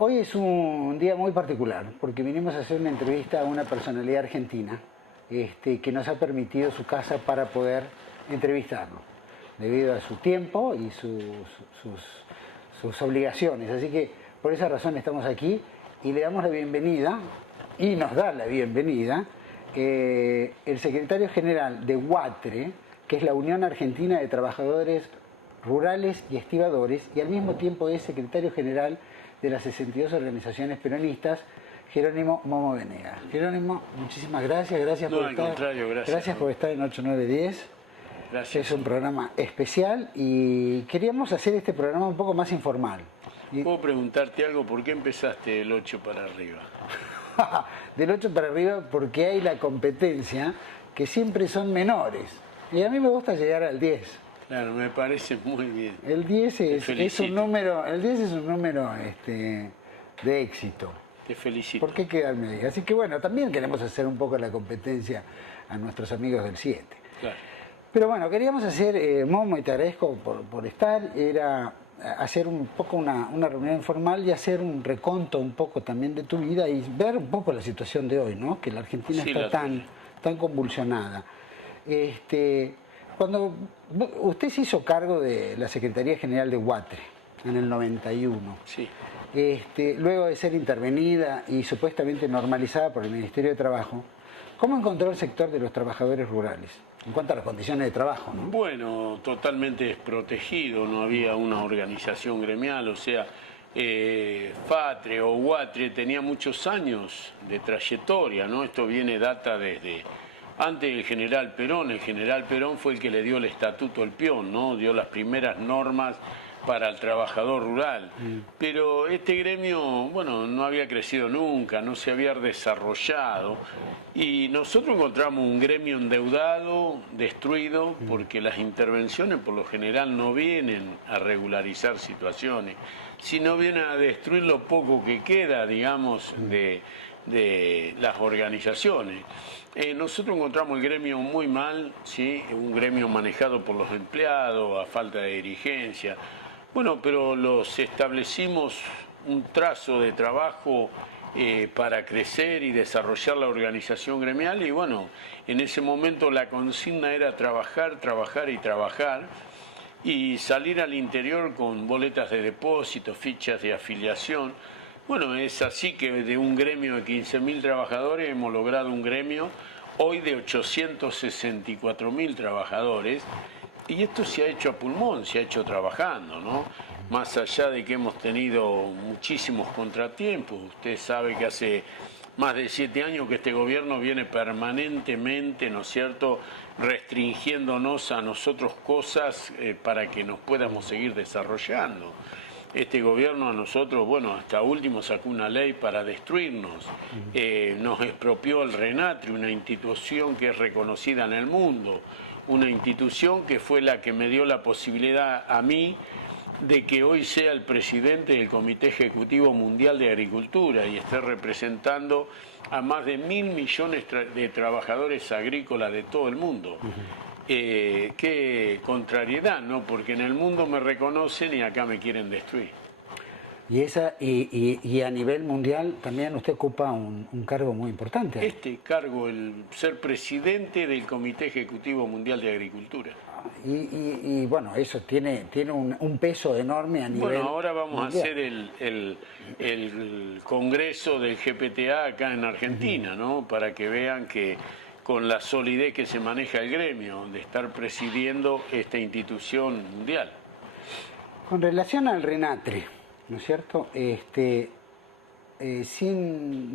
Hoy es un día muy particular porque vinimos a hacer una entrevista a una personalidad argentina que nos ha permitido su casa para poder entrevistarlo, debido a su tiempo y sus obligaciones. Así que por esa razón estamos aquí y le damos la bienvenida, y nos da la bienvenida, el secretario general de UATRE, que es la Unión Argentina de Trabajadores Rurales y Estibadores, y al mismo tiempo es secretario general de las 62 organizaciones peronistas, Jerónimo Momo Venegas. Jerónimo, muchísimas gracias, gracias por estar en 8910. Gracias. Es un programa especial y queríamos hacer este programa un poco más informal. ¿Puedo preguntarte algo? ¿Por qué empezaste del 8 para arriba? Del 8 para arriba porque hay la competencia, que siempre son menores. Y a mí me gusta llegar al 10. Claro, me parece muy bien. El 10 es un número, de éxito. Te felicito. ¿Por qué quedarme ahí? Así que bueno, también queremos hacer un poco la competencia a nuestros amigos del 7. Claro. Pero bueno, queríamos hacer, Momo, y te agradezco por estar, era hacer un poco una reunión informal y hacer un reconto un poco también de tu vida y ver un poco la situación de hoy, ¿no? Que la Argentina está tan convulsionada. Cuando usted se hizo cargo de la Secretaría General de UATRE en el 91, sí. Luego de ser intervenida y supuestamente normalizada por el Ministerio de Trabajo, ¿cómo encontró el sector de los trabajadores rurales en cuanto a las condiciones de trabajo, ¿no? Bueno, totalmente desprotegido, no había una organización gremial, o sea, FATRE o UATRE tenía muchos años de trayectoria, ¿no? Esto data desde antes del general Perón. El general Perón fue el que le dio el estatuto al peón, ¿no? Dio las primeras normas para el trabajador rural. Pero este gremio, bueno, no había crecido nunca, no se había desarrollado. Y nosotros encontramos un gremio endeudado, destruido, porque las intervenciones por lo general no vienen a regularizar situaciones, sino vienen a destruir lo poco que queda, digamos, de las organizaciones. Nosotros encontramos el gremio muy mal, ¿sí? Un gremio manejado por los empleados, a falta de dirigencia. Bueno, pero los establecimos un trazo de trabajo para crecer y desarrollar la organización gremial, y bueno, en ese momento la consigna era trabajar, trabajar y trabajar, y salir al interior con boletas de depósito, fichas de afiliación. Bueno, es así que de un gremio de 15.000 trabajadores hemos logrado un gremio hoy de 864.000 trabajadores, y esto se ha hecho a pulmón, se ha hecho trabajando, ¿no? Más allá de que hemos tenido muchísimos contratiempos. Usted sabe que hace más de 7 años que este gobierno viene permanentemente, ¿no es cierto?, restringiéndonos a nosotros cosas para que nos podamos seguir desarrollando. Este gobierno a nosotros, bueno, hasta último sacó una ley para destruirnos. Nos expropió el RENATRE, una institución que es reconocida en el mundo, una institución que fue la que me dio la posibilidad a mí de que hoy sea el presidente del Comité Ejecutivo Mundial de Agricultura y esté representando a más de 1.000 millones de trabajadores agrícolas de todo el mundo. Qué contrariedad, ¿no? Porque en el mundo me reconocen y acá me quieren destruir. Y a nivel mundial también usted ocupa un cargo muy importante. Este cargo, el ser presidente del Comité Ejecutivo Mundial de Agricultura. Y bueno, eso tiene un peso enorme a nivel. Bueno, ahora vamos mundial. a hacer el congreso del GPTA acá en Argentina, ¿no? Para que vean que con la solidez que se maneja el gremio, de estar presidiendo esta institución mundial. Con relación al RENATRE, ¿no es cierto? ¿No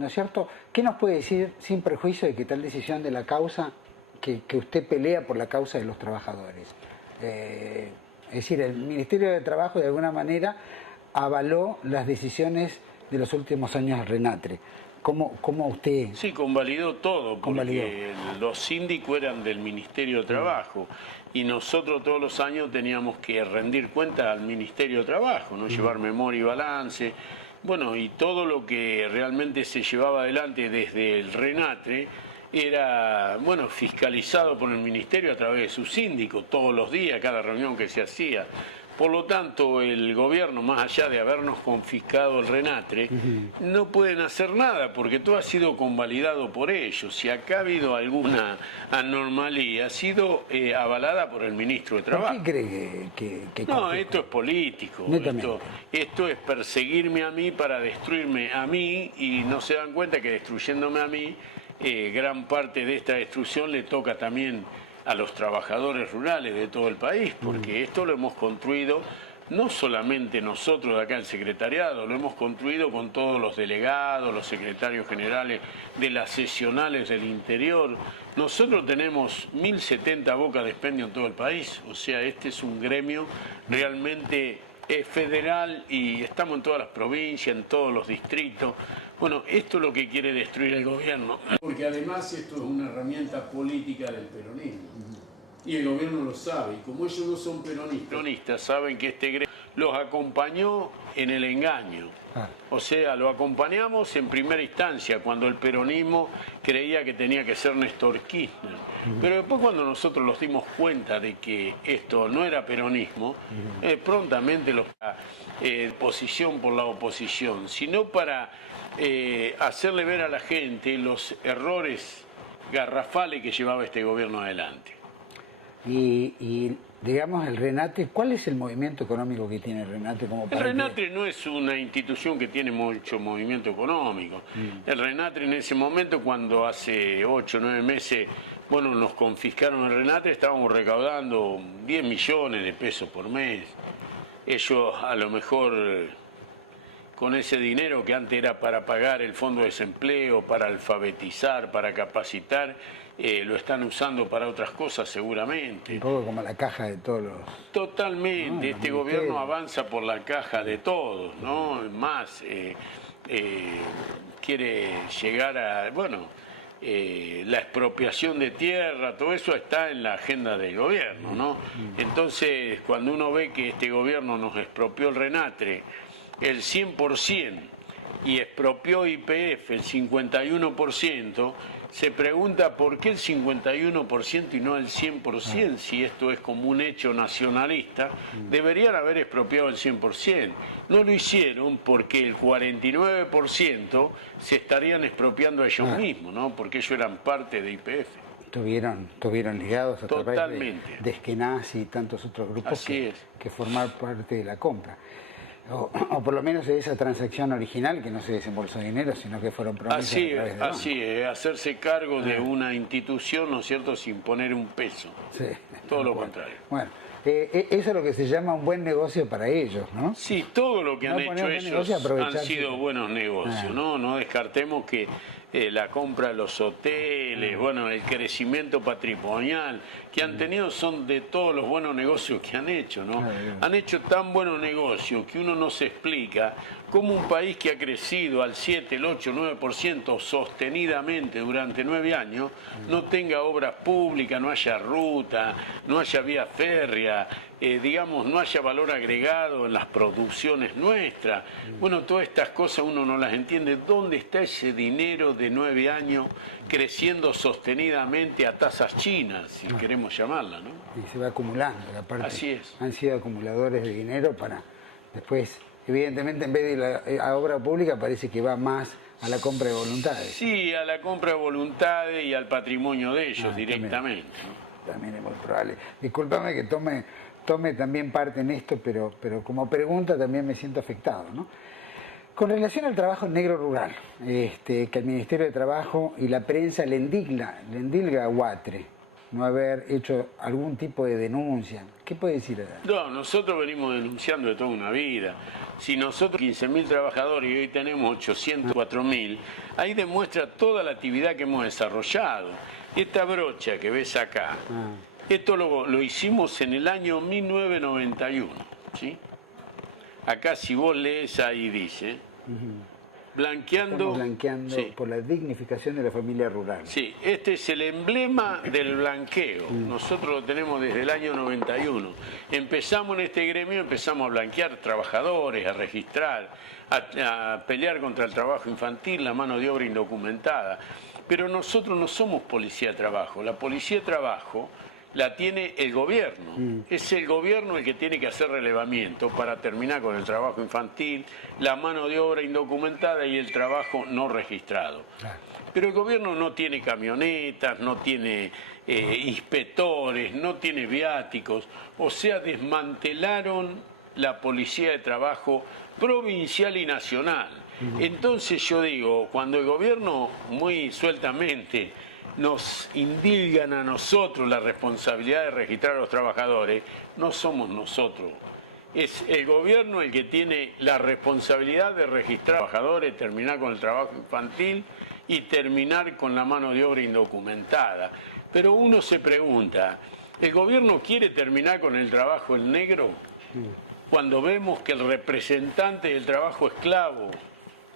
es cierto? ¿Qué nos puede decir, sin perjuicio de que tal decisión de la causa, que usted pelea por la causa de los trabajadores? Es decir, el Ministerio de Trabajo de alguna manera avaló las decisiones de los últimos años del RENATRE. ¿Cómo usted...? Sí, convalidó todo, porque los síndicos eran del Ministerio de Trabajo y nosotros todos los años teníamos que rendir cuenta al Ministerio de Trabajo, ¿no? Llevar memoria y balance. Bueno, y todo lo que realmente se llevaba adelante desde el RENATRE era, bueno, fiscalizado por el Ministerio a través de su síndico, todos los días, cada reunión que se hacía. Por lo tanto, el gobierno, más allá de habernos confiscado el RENATRE, no pueden hacer nada porque todo ha sido convalidado por ellos. Si acá ha habido alguna anormalía, ha sido avalada por el ministro de Trabajo. ¿Por qué cree que No, esto es político. Esto es perseguirme a mí para destruirme a mí, y no se dan cuenta que destruyéndome a mí, gran parte de esta destrucción le toca también a los trabajadores rurales de todo el país, porque esto lo hemos construido no solamente nosotros de acá el secretariado, lo hemos construido con todos los delegados, los secretarios generales de las sesionales del interior. Nosotros tenemos 1070 bocas de expendio en todo el país, o sea, este es un gremio realmente federal y estamos en todas las provincias, en todos los distritos. Bueno, esto es lo que quiere destruir el gobierno. Porque además esto es una herramienta política del peronismo. Y el gobierno lo sabe. Y como ellos no son peronistas, saben que este gremio los acompañó en el engaño. O sea, lo acompañamos en primera instancia, cuando el peronismo creía que tenía que ser Néstor Kirchner. Pero después, cuando nosotros nos dimos cuenta de que esto no era peronismo, prontamente oposición por la oposición, sino para hacerle ver a la gente los errores garrafales que llevaba este gobierno adelante. Y digamos, el RENATRE, ¿cuál es el movimiento económico que tiene el RENATRE como El RENATRE no es una institución que tiene mucho movimiento económico. El RENATRE en ese momento, cuando hace 8 o 9 meses, bueno, nos confiscaron el RENATRE, estábamos recaudando 10 millones de pesos por mes. Ellos a lo mejor con ese dinero que antes era para pagar el fondo de desempleo, para alfabetizar, para capacitar, lo están usando para otras cosas seguramente. Un poco como la caja de todos los... Totalmente, este gobierno avanza por la caja de todos, ¿no? Más, quiere llegar a, bueno, la expropiación de tierra, todo eso está en la agenda del gobierno, ¿no? Entonces, cuando uno ve que este gobierno nos expropió el RENATRE, el 100%, y expropió YPF el 51%, se pregunta por qué el 51% y no el 100%, si esto es como un hecho nacionalista, deberían haber expropiado el 100%. No lo hicieron porque el 49% se estarían expropiando a ellos mismos, ¿no? Porque ellos eran parte de YPF. Tuvieron ligados a través de Eskenazi y tantos otros grupos que formar parte de la compra. O por lo menos de esa transacción original, que no se desembolsó dinero, sino que fueron promesas. Así es, hacerse cargo de una institución, ¿no es cierto?, sin poner un peso. Sí, todo lo contrario. Bueno, eso es lo que se llama un buen negocio para ellos, ¿no? Sí, todo lo que han hecho ellos han sido buenos negocios, ¿no? No descartemos que la compra de los hoteles, bueno, el crecimiento patrimonial que han tenido son de todos los buenos negocios que han hecho, ¿no? Han hecho tan buenos negocios que uno no se explica cómo un país que ha crecido al 7, el 8, 9% sostenidamente durante 9 años no tenga obras públicas, no haya ruta, no haya vía férrea, digamos, no haya valor agregado en las producciones nuestras. Bueno, todas estas cosas uno no las entiende. ¿Dónde está ese dinero de 9 años creciendo sostenidamente a tasas chinas, si queremos llamarla, ¿no? Y se va acumulando, aparte. Así es. Han sido acumuladores de dinero para después, evidentemente, en vez de la obra pública, parece que va más a la compra de voluntades. Sí, a la compra de voluntades y al patrimonio de ellos directamente. También es muy probable. Discúlpame que tome también parte en esto, pero como pregunta también me siento afectado, ¿no? Con relación al trabajo negro rural, que el Ministerio de Trabajo y la prensa le endilga a Huatre no haber hecho algún tipo de denuncia. ¿Qué puede decir? No, nosotros venimos denunciando de toda una vida. Si nosotros 15.000 trabajadores y hoy tenemos 804.000, ahí demuestra toda la actividad que hemos desarrollado. Esta brocha que ves acá, esto lo hicimos en el año 1991, ¿sí? Acá si vos lees ahí dice, blanqueando por la dignificación de la familia rural. Sí, este es el emblema del blanqueo. Nosotros lo tenemos desde el año 91. Empezamos en este gremio, empezamos a blanquear trabajadores, a registrar, a pelear contra el trabajo infantil, la mano de obra indocumentada. Pero nosotros no somos policía de trabajo. La policía de trabajo la tiene el gobierno. Es el gobierno el que tiene que hacer relevamiento para terminar con el trabajo infantil, la mano de obra indocumentada y el trabajo no registrado. Claro. Pero el gobierno no tiene camionetas, no tiene inspectores, no tiene viáticos, o sea, desmantelaron la policía de trabajo provincial y nacional. Entonces yo digo, cuando el gobierno muy sueltamente nos indilgan a nosotros la responsabilidad de registrar a los trabajadores, no somos nosotros. Es el gobierno el que tiene la responsabilidad de registrar a los trabajadores, terminar con el trabajo infantil y terminar con la mano de obra indocumentada. Pero uno se pregunta, ¿el gobierno quiere terminar con el trabajo en negro? Cuando vemos que el representante del trabajo esclavo,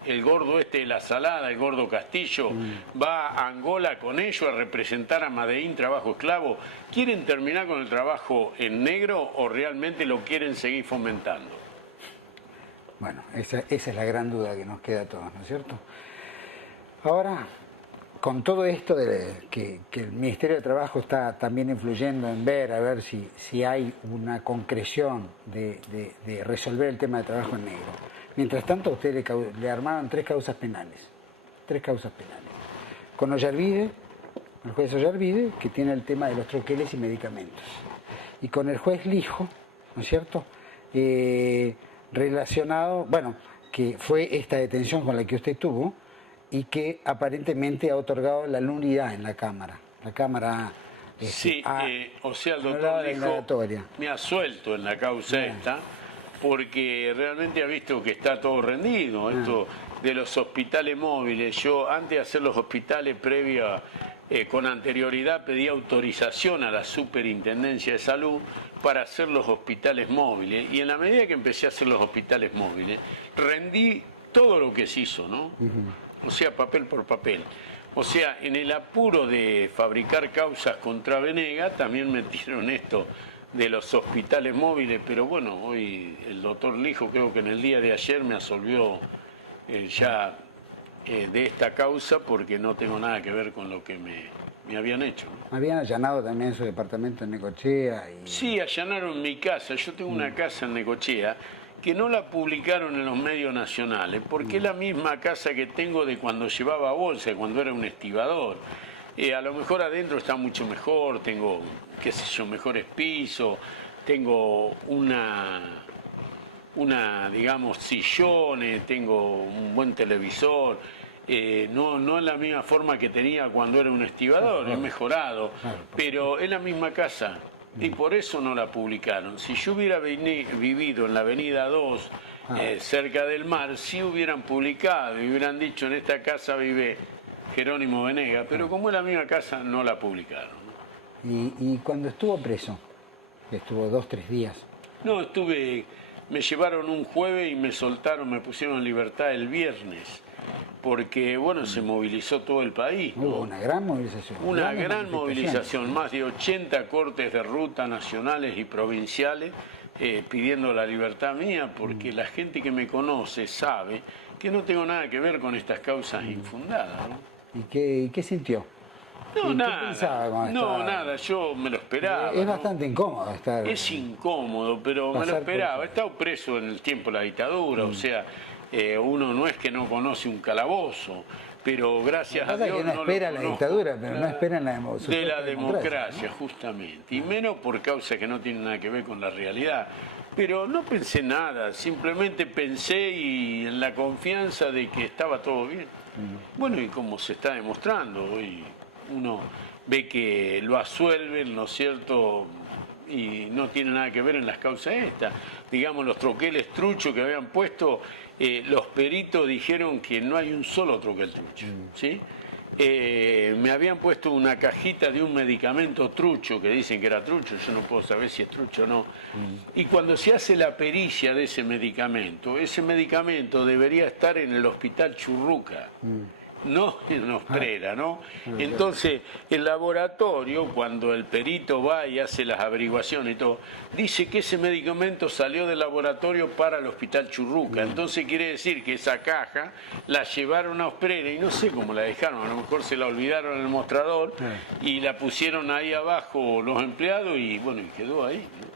el gordo este de la salada, el gordo Castillo, va a Angola con ellos a representar a Madeín Trabajo Esclavo. ¿Quieren terminar con el trabajo en negro o realmente lo quieren seguir fomentando? Bueno, esa es la gran duda que nos queda a todos, ¿no es cierto? Ahora, con todo esto de que el Ministerio de Trabajo está también influyendo en ver, a ver si hay una concreción de resolver el tema de trabajo en negro. Mientras tanto, a usted le armaron 3 causas penales. 3 causas penales. Con Ollarvide, el juez Ollarvide, que tiene el tema de los troqueles y medicamentos. Y con el juez Lijo, ¿no es cierto? Relacionado, bueno, que fue esta detención con la que usted tuvo y que aparentemente ha otorgado la nulidad en la Cámara. La Cámara... Sí, o sea, el doctor Lijo me ha suelto en la causa esta, porque realmente ha visto que está todo rendido. Esto de los hospitales móviles, yo antes de hacer los hospitales con anterioridad pedí autorización a la Superintendencia de Salud para hacer los hospitales móviles, y en la medida que empecé a hacer los hospitales móviles, rendí todo lo que se hizo, ¿no? O sea, papel por papel. O sea, en el apuro de fabricar causas contra Venegas, también metieron esto de los hospitales móviles, pero bueno, hoy el doctor Lijo creo que en el día de ayer me absolvió ya de esta causa porque no tengo nada que ver con lo que me habían hecho, ¿no? Habían allanado también su departamento en Necochea. Sí, allanaron mi casa. Yo tengo una casa en Necochea que no la publicaron en los medios nacionales, porque es la misma casa que tengo de cuando llevaba bolsa, cuando era un estibador. A lo mejor adentro está mucho mejor, tengo, qué sé yo, mejores pisos, tengo digamos, sillones, tengo un buen televisor. No es la misma forma que tenía cuando era un estibador, he mejorado, pero es la misma casa. Y por eso no la publicaron. Si yo hubiera vivido en la avenida 2, cerca del mar, sí hubieran publicado y hubieran dicho en esta casa vive Jerónimo Venegas, pero como es la misma casa, no la publicaron. ¿Y cuando estuvo preso? Estuvo 2 o 3 días. No, me llevaron un jueves y me soltaron, me pusieron en libertad el viernes. Porque, bueno, se movilizó todo el país, ¿no? Hubo una gran movilización. Una gran movilización, más de 80 cortes de ruta nacionales y provinciales pidiendo la libertad mía, porque la gente que me conoce sabe que no tengo nada que ver con estas causas infundadas, ¿no? ¿Y qué sintió? No, nada. ¿Qué pensaba cuando estaba? Nada, yo me lo esperaba. Es ¿no? bastante incómodo estar... Es incómodo, pero me lo esperaba. He estado preso en el tiempo de la dictadura, o sea... uno no es que no conoce un calabozo, pero gracias a Dios que no espera la dictadura, pero no esperan la democracia. De la democracia, ¿no? Justamente. Y menos por causa que no tiene nada que ver con la realidad. Pero no pensé nada, simplemente pensé y en la confianza de que estaba todo bien. Bueno, y como se está demostrando, hoy uno ve que lo absuelven, ¿no es cierto?, y no tiene nada que ver en las causas estas. Digamos, los troqueles truchos que habían puesto, los peritos dijeron que no hay un solo troquel trucho, ¿sí? Me habían puesto una cajita de un medicamento trucho, que dicen que era trucho, yo no puedo saber si es trucho o no. Y cuando se hace la pericia de ese medicamento debería estar en el hospital Churruca. no en Osprera, ¿no? Entonces, el laboratorio, cuando el perito va y hace las averiguaciones y todo, dice que ese medicamento salió del laboratorio para el Hospital Churruca. Entonces quiere decir que esa caja la llevaron a Osprera y no sé cómo la dejaron, a lo mejor se la olvidaron en el mostrador y la pusieron ahí abajo los empleados y bueno, y quedó ahí, ¿no?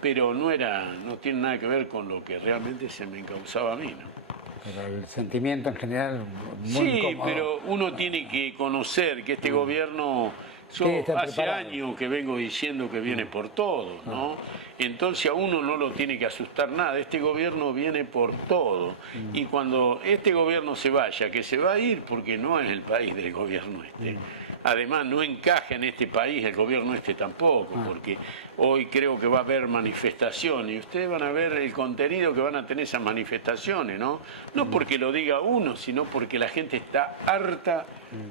Pero no tiene nada que ver con lo que realmente se me causaba a mí, ¿no? Pero el sentimiento en general muy sí, incómodo. pero uno tiene que conocer que este gobierno, yo hace años que vengo diciendo que viene por todo, ¿no? Entonces a uno no lo tiene que asustar nada, este gobierno viene por todo. Y cuando este gobierno se vaya, que se va a ir porque no es el país del gobierno este. Además, no encaja en este país el gobierno este tampoco, porque hoy creo que va a haber manifestaciones y ustedes van a ver el contenido que van a tener esas manifestaciones, ¿no? No porque lo diga uno, sino porque la gente está harta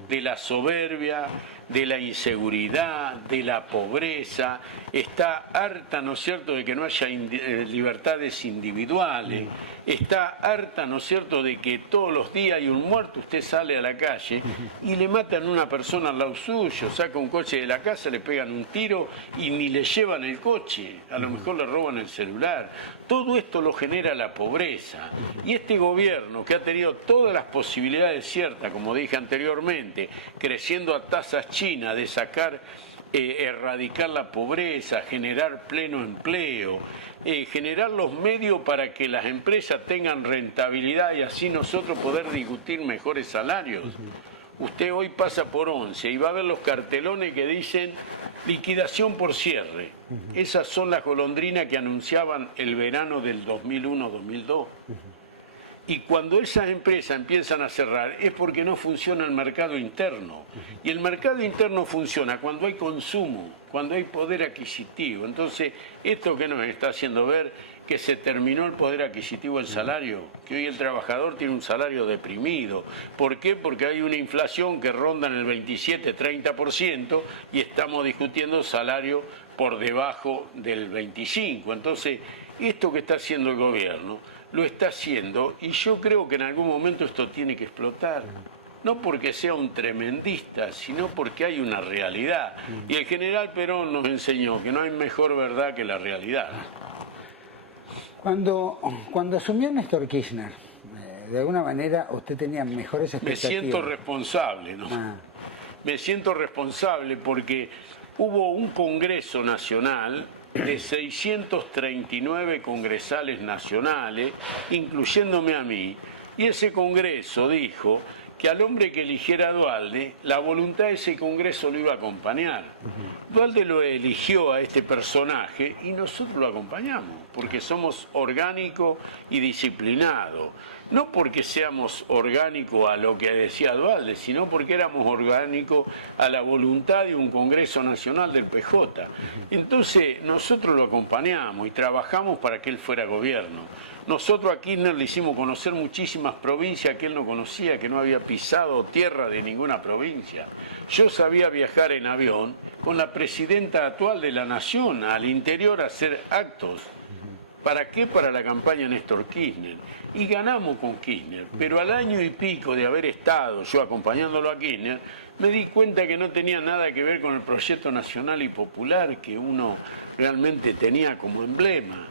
de la soberbia, de la inseguridad, de la pobreza, está harta, ¿no es cierto?, de que no haya libertades individuales, está harta, ¿no es cierto?, de que todos los días hay un muerto, usted sale a la calle y le matan a una persona al lado suyo, saca un coche de la casa, le pegan un tiro y ni le llevan el coche, a lo mejor le roban el celular. Todo esto lo genera la pobreza. Y este gobierno, que ha tenido todas las posibilidades ciertas, como dije anteriormente, creciendo a tasas chinas de sacar, erradicar la pobreza, generar pleno empleo, generar los medios para que las empresas tengan rentabilidad y así nosotros poder discutir mejores salarios. Usted hoy pasa por 11 y va a ver los cartelones que dicen liquidación por cierre. Esas son las golondrinas que anunciaban el verano del 2001-2002. Y cuando esas empresas empiezan a cerrar es porque no funciona el mercado interno. Y el mercado interno funciona cuando hay consumo, cuando hay poder adquisitivo. Entonces, esto que nos está haciendo ver que se terminó el poder adquisitivo del salario, que hoy el trabajador tiene un salario deprimido. ¿Por qué? Porque hay una inflación que ronda en el 27-30% y estamos discutiendo salario por debajo del 25%. Entonces, esto que está haciendo el gobierno lo está haciendo y yo creo que en algún momento esto tiene que explotar. No porque sea un tremendista, sino porque hay una realidad. Y el general Perón nos enseñó que no hay mejor verdad que la realidad. Cuando asumió Néstor Kirchner, de alguna manera usted tenía mejores expectativas. Me siento responsable, ¿no? Me siento responsable porque hubo un Congreso Nacional de 639 congresales nacionales, incluyéndome a mí, y ese Congreso dijo que al hombre que eligiera a Duhalde, la voluntad de ese Congreso lo iba a acompañar. Duhalde lo eligió a este personaje y nosotros lo acompañamos, porque somos orgánicos y disciplinados. No porque seamos orgánicos a lo que decía Duhalde, sino porque éramos orgánicos a la voluntad de un Congreso Nacional del PJ. Entonces, nosotros lo acompañamos y trabajamos para que él fuera gobierno. Nosotros a Kirchner le hicimos conocer muchísimas provincias que él no conocía, que no había pisado tierra de ninguna provincia. Yo sabía viajar en avión con la presidenta actual de la Nación al interior a hacer actos. ¿Para qué? Para la campaña Néstor Kirchner. Y ganamos con Kirchner. Pero al año y pico de haber estado yo acompañándolo a Kirchner, me di cuenta que no tenía nada que ver con el proyecto nacional y popular que uno realmente tenía como emblema.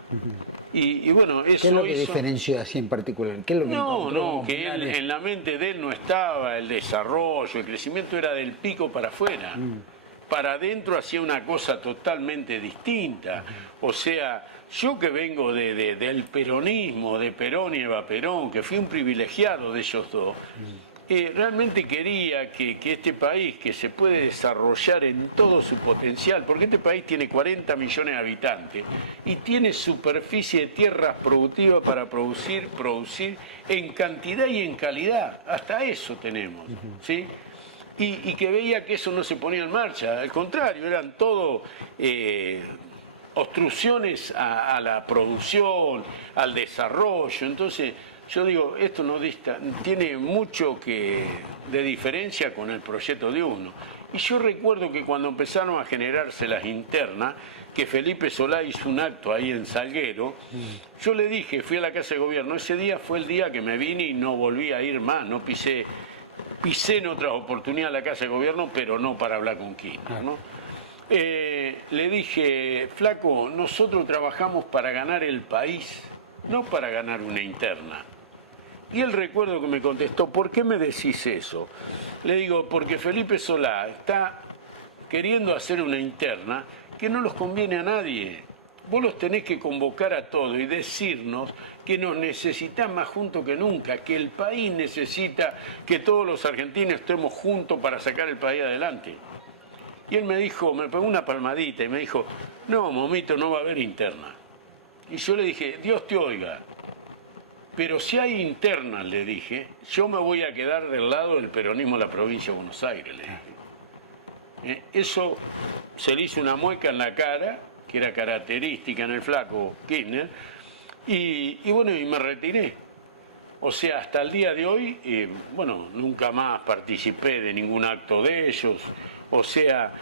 Y bueno, eso ¿qué es lo que diferenció así en particular? ¿Qué es lo que no, que él, en la mente de él no estaba el desarrollo, el crecimiento era del pico para afuera. Para adentro hacía una cosa totalmente distinta. O sea, yo que vengo del peronismo, de Perón y Eva Perón, que fui un privilegiado de ellos dos, realmente quería que este país, que se puede desarrollar en todo su potencial, porque este país tiene 40 millones de habitantes y tiene superficie de tierras productivas para producir en cantidad y en calidad, hasta eso tenemos, ¿sí? Y que veía que eso no se ponía en marcha, al contrario, eran todo obstrucciones a la producción, al desarrollo. Entonces, yo digo, esto no tiene mucho de diferencia con el proyecto de uno. Y yo recuerdo que cuando empezaron a generarse las internas, que Felipe Solá hizo un acto ahí en Salguero, yo le dije, fui a la Casa de Gobierno, ese día fue el día que me vine y no volví a ir más, no pisé pisé en otras oportunidades la Casa de Gobierno, pero no para hablar con Kirchner, ¿no? Le dije, flaco, nosotros trabajamos para ganar el país, no para ganar una interna. Y él, recuerdo que me contestó, ¿por qué me decís eso? Le digo, porque Felipe Solá está queriendo hacer una interna que no los conviene a nadie. Vos los tenés que convocar a todos y decirnos que nos necesitan más juntos que nunca, que el país necesita que todos los argentinos estemos juntos para sacar el país adelante. Y él me dijo, me pegó una palmadita y me dijo, no, Momito, no va a haber interna. Y yo le dije, Dios te oiga, pero si hay interna, le dije, yo me voy a quedar del lado del peronismo de la provincia de Buenos Aires, le dije. Eso se le hizo una mueca en la cara, que era característica en el flaco Kirchner, y bueno, y me retiré. O sea, hasta el día de hoy, bueno, nunca más participé de ningún acto de ellos. O sea,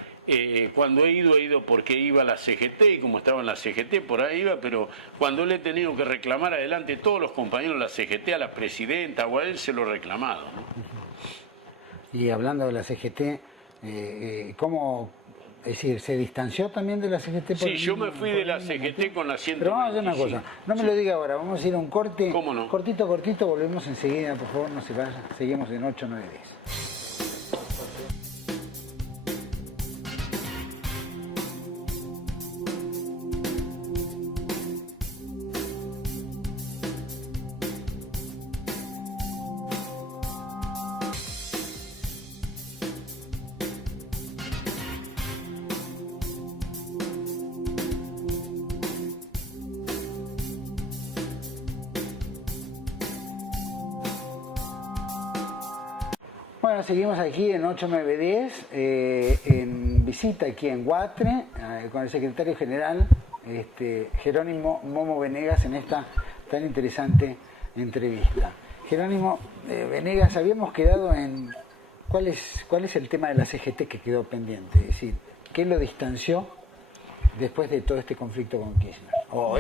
cuando he ido porque iba a la CGT, y como estaba en la CGT, por ahí iba, pero cuando le he tenido que reclamar adelante todos los compañeros de la CGT, a la presidenta o a él, se lo he reclamado, ¿no? Y hablando de la CGT, ¿cómo, es decir, se distanció también de la CGT? Sí, yo me fui de la CGT con la 125. Pero vamos a hacer una cosa, no me lo diga ahora, vamos a ir a un corte. ¿Cómo no? Cortito, volvemos enseguida, por favor, no se vaya, seguimos en 8, 9, 10. Bueno, seguimos aquí en 8910, en visita aquí en Guatre, con el secretario general Jerónimo Momo Venegas en esta tan interesante entrevista. Jerónimo Venegas, habíamos quedado en cuál es el tema de la CGT que quedó pendiente, es decir, ¿qué lo distanció después de todo este conflicto con Kirchner? O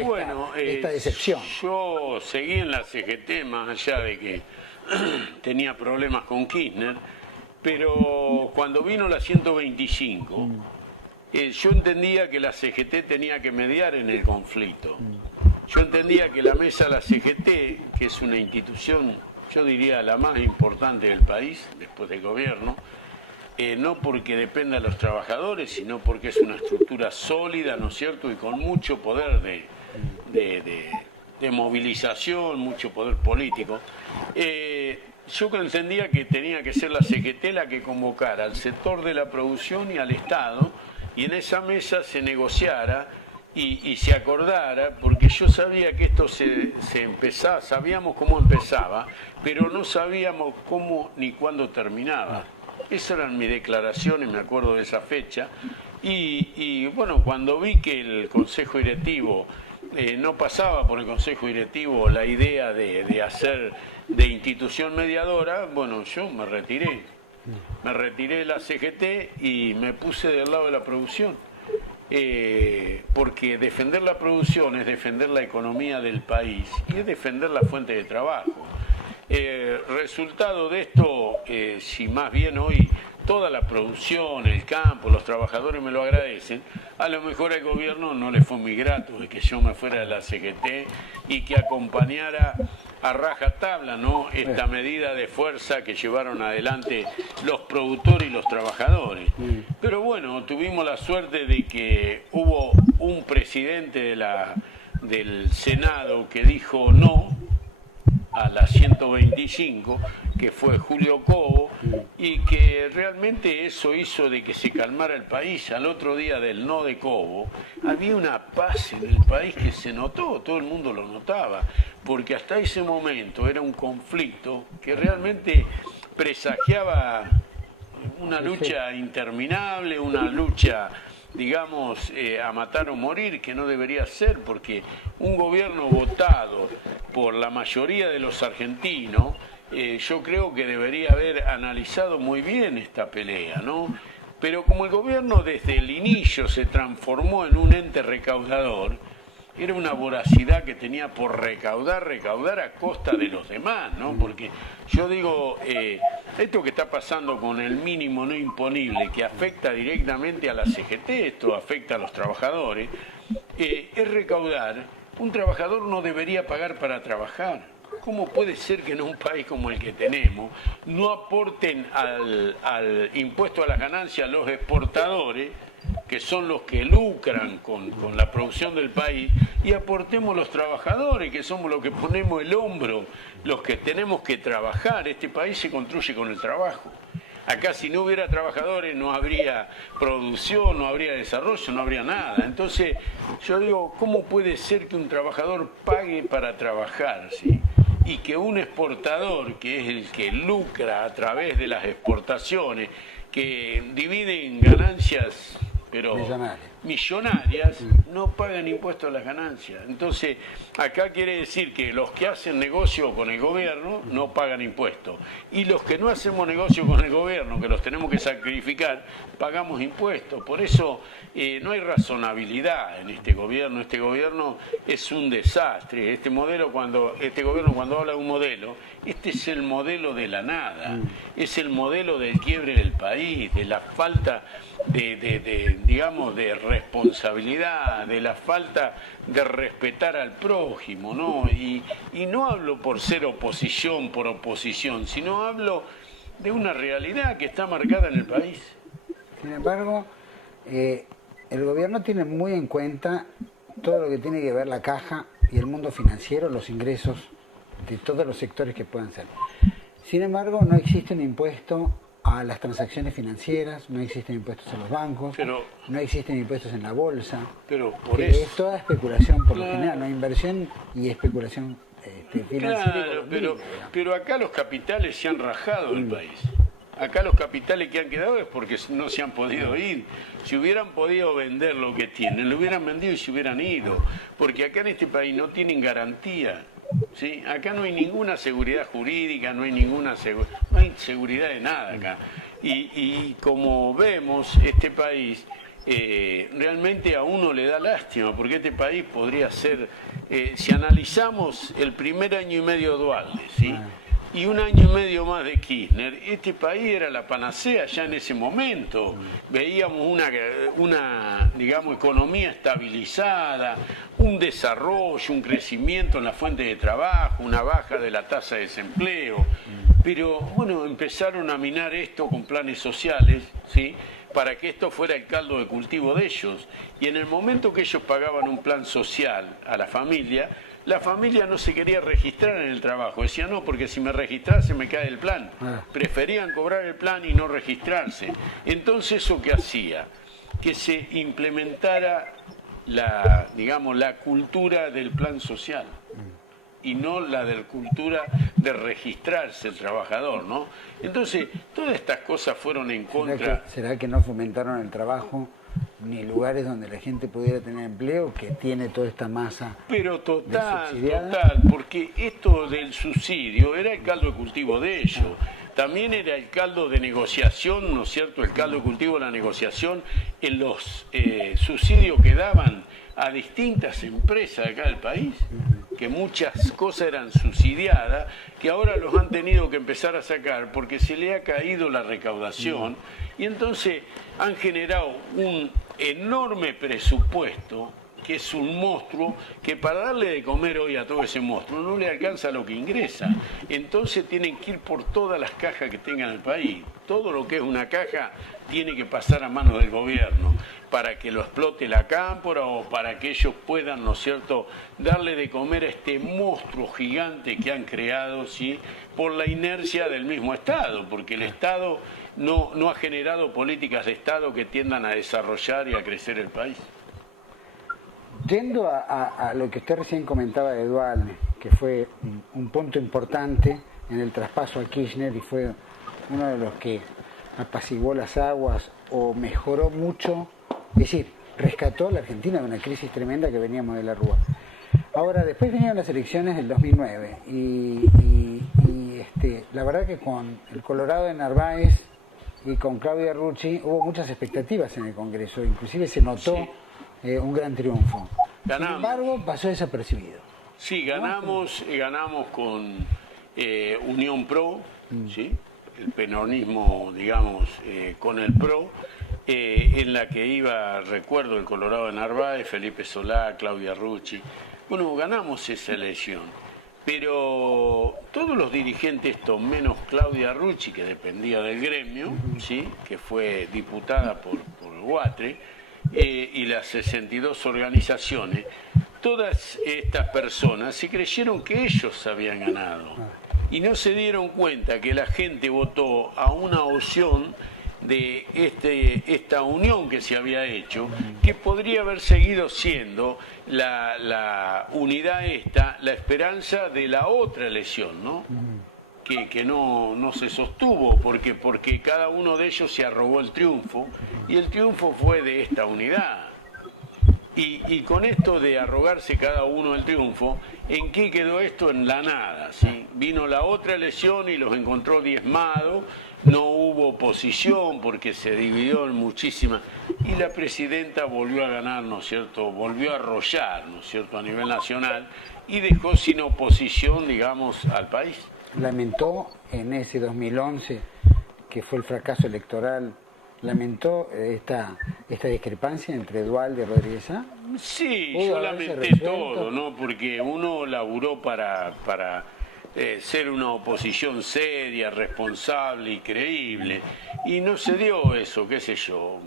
esta decepción. Yo seguí en la CGT más allá de que tenía problemas con Kirchner, pero cuando vino la 125, yo entendía que la CGT tenía que mediar en el conflicto. Yo entendía que la mesa de la CGT, que es una institución, yo diría la más importante del país, después del gobierno, no porque dependa de los trabajadores, sino porque es una estructura sólida, ¿no es cierto?, y con mucho poder de movilización, mucho poder político. Yo entendía que tenía que ser la CGT la que convocara al sector de la producción y al Estado, y en esa mesa se negociara y se acordara, porque yo sabía que esto se empezaba, sabíamos cómo empezaba, pero no sabíamos cómo ni cuándo terminaba. Esas eran mis declaraciones, me acuerdo de esa fecha, y bueno, cuando vi que el Consejo Directivo no pasaba por el Consejo Directivo la idea de hacer de institución mediadora, bueno, yo me retiré de la CGT y me puse del lado de la producción, porque defender la producción es defender la economía del país y es defender la fuente de trabajo. Resultado de esto, si más bien hoy toda la producción, el campo, los trabajadores me lo agradecen, a lo mejor al gobierno no le fue muy grato de que yo me fuera de la CGT y que acompañara a rajatabla, ¿no?, esta medida de fuerza que llevaron adelante los productores y los trabajadores. Pero bueno, tuvimos la suerte de que hubo un presidente del Senado que dijo no a la 125, que fue Julio Cobo, y que realmente eso hizo de que se calmara el país. Al otro día del no de Cobo, había una paz en el país que se notó, todo el mundo lo notaba, porque hasta ese momento era un conflicto que realmente presagiaba una lucha interminable, una lucha, digamos, a matar o morir, que no debería ser, porque un gobierno votado por la mayoría de los argentinos, yo creo que debería haber analizado muy bien esta pelea, ¿no? Pero como el gobierno desde el inicio se transformó en un ente recaudador, era una voracidad que tenía por recaudar a costa de los demás, ¿no? Porque yo digo, esto que está pasando con el mínimo no imponible, que afecta directamente a la CGT, esto afecta a los trabajadores, es recaudar. Un trabajador no debería pagar para trabajar. ¿Cómo puede ser que en un país como el que tenemos no aporten al impuesto a las ganancias los exportadores, que son los que lucran con la producción del país, y aportemos los trabajadores, que somos los que ponemos el hombro, los que tenemos que trabajar? Este país se construye con el trabajo. Acá si no hubiera trabajadores no habría producción, no habría desarrollo, no habría nada. Entonces yo digo, ¿cómo puede ser que un trabajador pague para trabajar, ¿sí? Y que un exportador, que es el que lucra a través de las exportaciones, que divide en ganancias pero millonarias, no pagan impuestos a las ganancias? Entonces, acá quiere decir que los que hacen negocio con el gobierno no pagan impuestos. Y los que no hacemos negocio con el gobierno, que los tenemos que sacrificar, pagamos impuestos. Por eso no hay razonabilidad en este gobierno. Este gobierno es un desastre. Este gobierno cuando habla de un modelo, este es el modelo de la nada. Es el modelo del quiebre del país, de la falta digamos, de responsabilidad, de la falta de respetar al prójimo, ¿no? Y no hablo por ser oposición por oposición, sino hablo de una realidad que está marcada en el país. Sin embargo, el gobierno tiene muy en cuenta todo lo que tiene que ver la caja y el mundo financiero, los ingresos de todos los sectores que puedan ser. Sin embargo, no existe un impuesto a las transacciones financieras, no existen impuestos en los bancos, no existen impuestos en la bolsa, es toda especulación por lo general, no inversión y especulación financiera. Claro, pero acá los capitales se han rajado del país. Acá los capitales que han quedado es porque no se han podido ir. Si hubieran podido vender lo que tienen, lo hubieran vendido y se hubieran ido. Porque acá en este país no tienen garantía. ¿Sí? Acá no hay ninguna seguridad jurídica, no hay seguridad de nada acá. Y como vemos, este país realmente a uno le da lástima, porque este país podría ser, si analizamos el primer año y medio de Dualde, ¿sí? Y un año y medio más de Kirchner, este país era la panacea ya en ese momento. Veíamos una digamos, economía estabilizada, un desarrollo, un crecimiento en la fuente de trabajo, una baja de la tasa de desempleo. Pero bueno, empezaron a minar esto con planes sociales, ¿sí?, para que esto fuera el caldo de cultivo de ellos. Y en el momento que ellos pagaban un plan social a la familia no se quería registrar en el trabajo. Decía, no, porque si me registrase me cae el plan. Preferían cobrar el plan y no registrarse. Entonces, ¿eso qué hacía? Que se implementara la cultura del plan social y no la de la cultura de registrarse el trabajador, ¿no? Entonces, todas estas cosas fueron en contra. ¿Será que no fomentaron el trabajo ni lugares donde la gente pudiera tener empleo, que tiene toda esta masa? Pero total, porque esto del subsidio era el caldo de cultivo de ellos. También era el caldo de negociación, ¿no es cierto?, el caldo de cultivo de la negociación en los subsidios que daban a distintas empresas de acá del país, que muchas cosas eran subsidiadas, que ahora los han tenido que empezar a sacar porque se le ha caído la recaudación, y entonces han generado un enorme presupuesto, que es un monstruo, que para darle de comer hoy a todo ese monstruo no le alcanza lo que ingresa. Entonces tienen que ir por todas las cajas que tengan el país. Todo lo que es una caja tiene que pasar a manos del gobierno para que lo explote la cámpora o para que ellos puedan, ¿no es cierto?, darle de comer a este monstruo gigante que han creado, ¿sí?, por la inercia del mismo Estado, porque el Estado no ha generado políticas de Estado que tiendan a desarrollar y a crecer el país. Yendo a lo que usted recién comentaba de Dualde, que fue un punto importante en el traspaso a Kirchner y fue uno de los que apaciguó las aguas o mejoró mucho, es decir, rescató a la Argentina de una crisis tremenda que veníamos de la Rúa. Ahora, después vinieron las elecciones del 2009 y la verdad que con el Colorado de Narváez y con Claudia Rucci hubo muchas expectativas en el Congreso, inclusive se notó un gran triunfo. Ganamos. Sin embargo, pasó desapercibido. Sí, ganamos con Unión Pro, ¿sí? El peronismo, digamos, con el PRO, en la que iba, recuerdo, el Colorado de Narváez, Felipe Solá, Claudia Rucci. Bueno, ganamos esa elección, pero todos los dirigentes, menos Claudia Rucci, que dependía del gremio, ¿sí? Que fue diputada por Guatre, y las 62 organizaciones, todas estas personas se creyeron que ellos habían ganado y no se dieron cuenta que la gente votó a una opción de esta unión que se había hecho, que podría haber seguido siendo la unidad la esperanza de la otra elección, ¿no? Que no se sostuvo, porque cada uno de ellos se arrogó el triunfo, y el triunfo fue de esta unidad. Y con esto de arrogarse cada uno el triunfo, ¿en qué quedó esto? En la nada, ¿sí? Vino la otra elección y los encontró diezmados, no hubo oposición porque se dividió en muchísimas, y la presidenta volvió a ganar, ¿no es cierto? Volvió a arrollar, ¿no es cierto?, a nivel nacional, y dejó sin oposición, digamos, al país. Lamentó en ese 2011, que fue el fracaso electoral, lamentó esta discrepancia entre Duhalde y Rodríguez Sá. Sí, yo lamenté todo, ¿no? Porque uno laburó para ser una oposición seria, responsable y creíble, y no se dio eso, qué sé yo.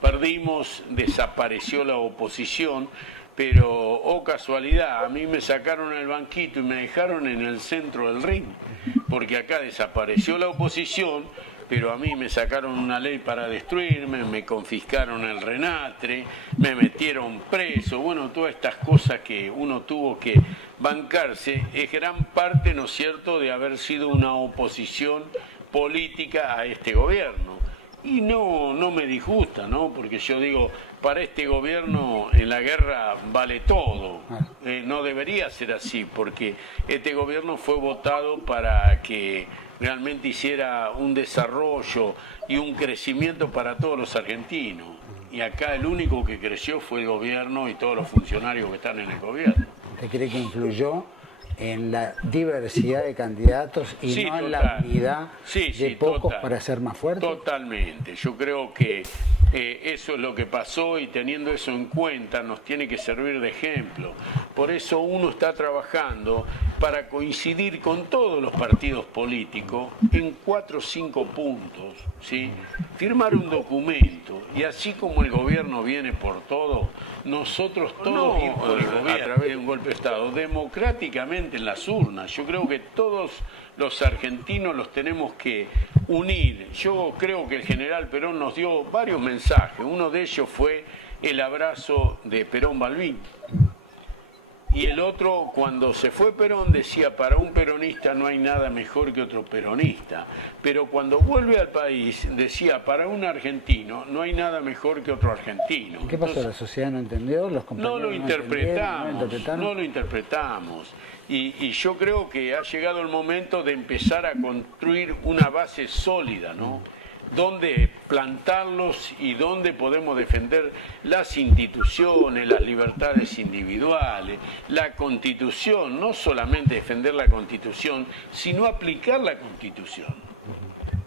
Perdimos, desapareció la oposición, pero, oh casualidad, a mí me sacaron el banquito y me dejaron en el centro del ring, porque acá desapareció la oposición, pero a mí me sacaron una ley para destruirme, me confiscaron el Renatre, me metieron preso, bueno, todas estas cosas que uno tuvo que bancarse, es gran parte, ¿no es cierto?, de haber sido una oposición política a este gobierno. Y no me disgusta, ¿no? Porque yo digo, para este gobierno en la guerra vale todo. No debería ser así, porque este gobierno fue votado para que realmente hiciera un desarrollo y un crecimiento para todos los argentinos. Y acá el único que creció fue el gobierno y todos los funcionarios que están en el gobierno. ¿Usted cree que influyó en la diversidad de candidatos y sí, no total. En la unidad de pocos total. Para ser más fuertes? Totalmente. Yo creo que eso es lo que pasó, y teniendo eso en cuenta nos tiene que servir de ejemplo. Por eso uno está trabajando para coincidir con todos los partidos políticos en 4 o 5 puntos, ¿sí? Firmar un documento, y así como el gobierno viene por todo, nosotros todos a través de un golpe de Estado, democráticamente en las urnas. Yo creo que todos los argentinos los tenemos que unir. Yo creo que el general Perón nos dio varios mensajes. Uno de ellos fue el abrazo de Perón-Balbín. Y el otro, cuando se fue Perón, decía, para un peronista no hay nada mejor que otro peronista. Pero cuando vuelve al país, decía, para un argentino no hay nada mejor que otro argentino. ¿Qué pasó? ¿La sociedad no entendió? ¿Los compañeros no lo interpretamos, no lo interpretamos. Y yo creo que ha llegado el momento de empezar a construir una base sólida, ¿no? Donde plantarlos y donde podemos defender las instituciones, las libertades individuales, la Constitución, no solamente defender la Constitución, sino aplicar la Constitución.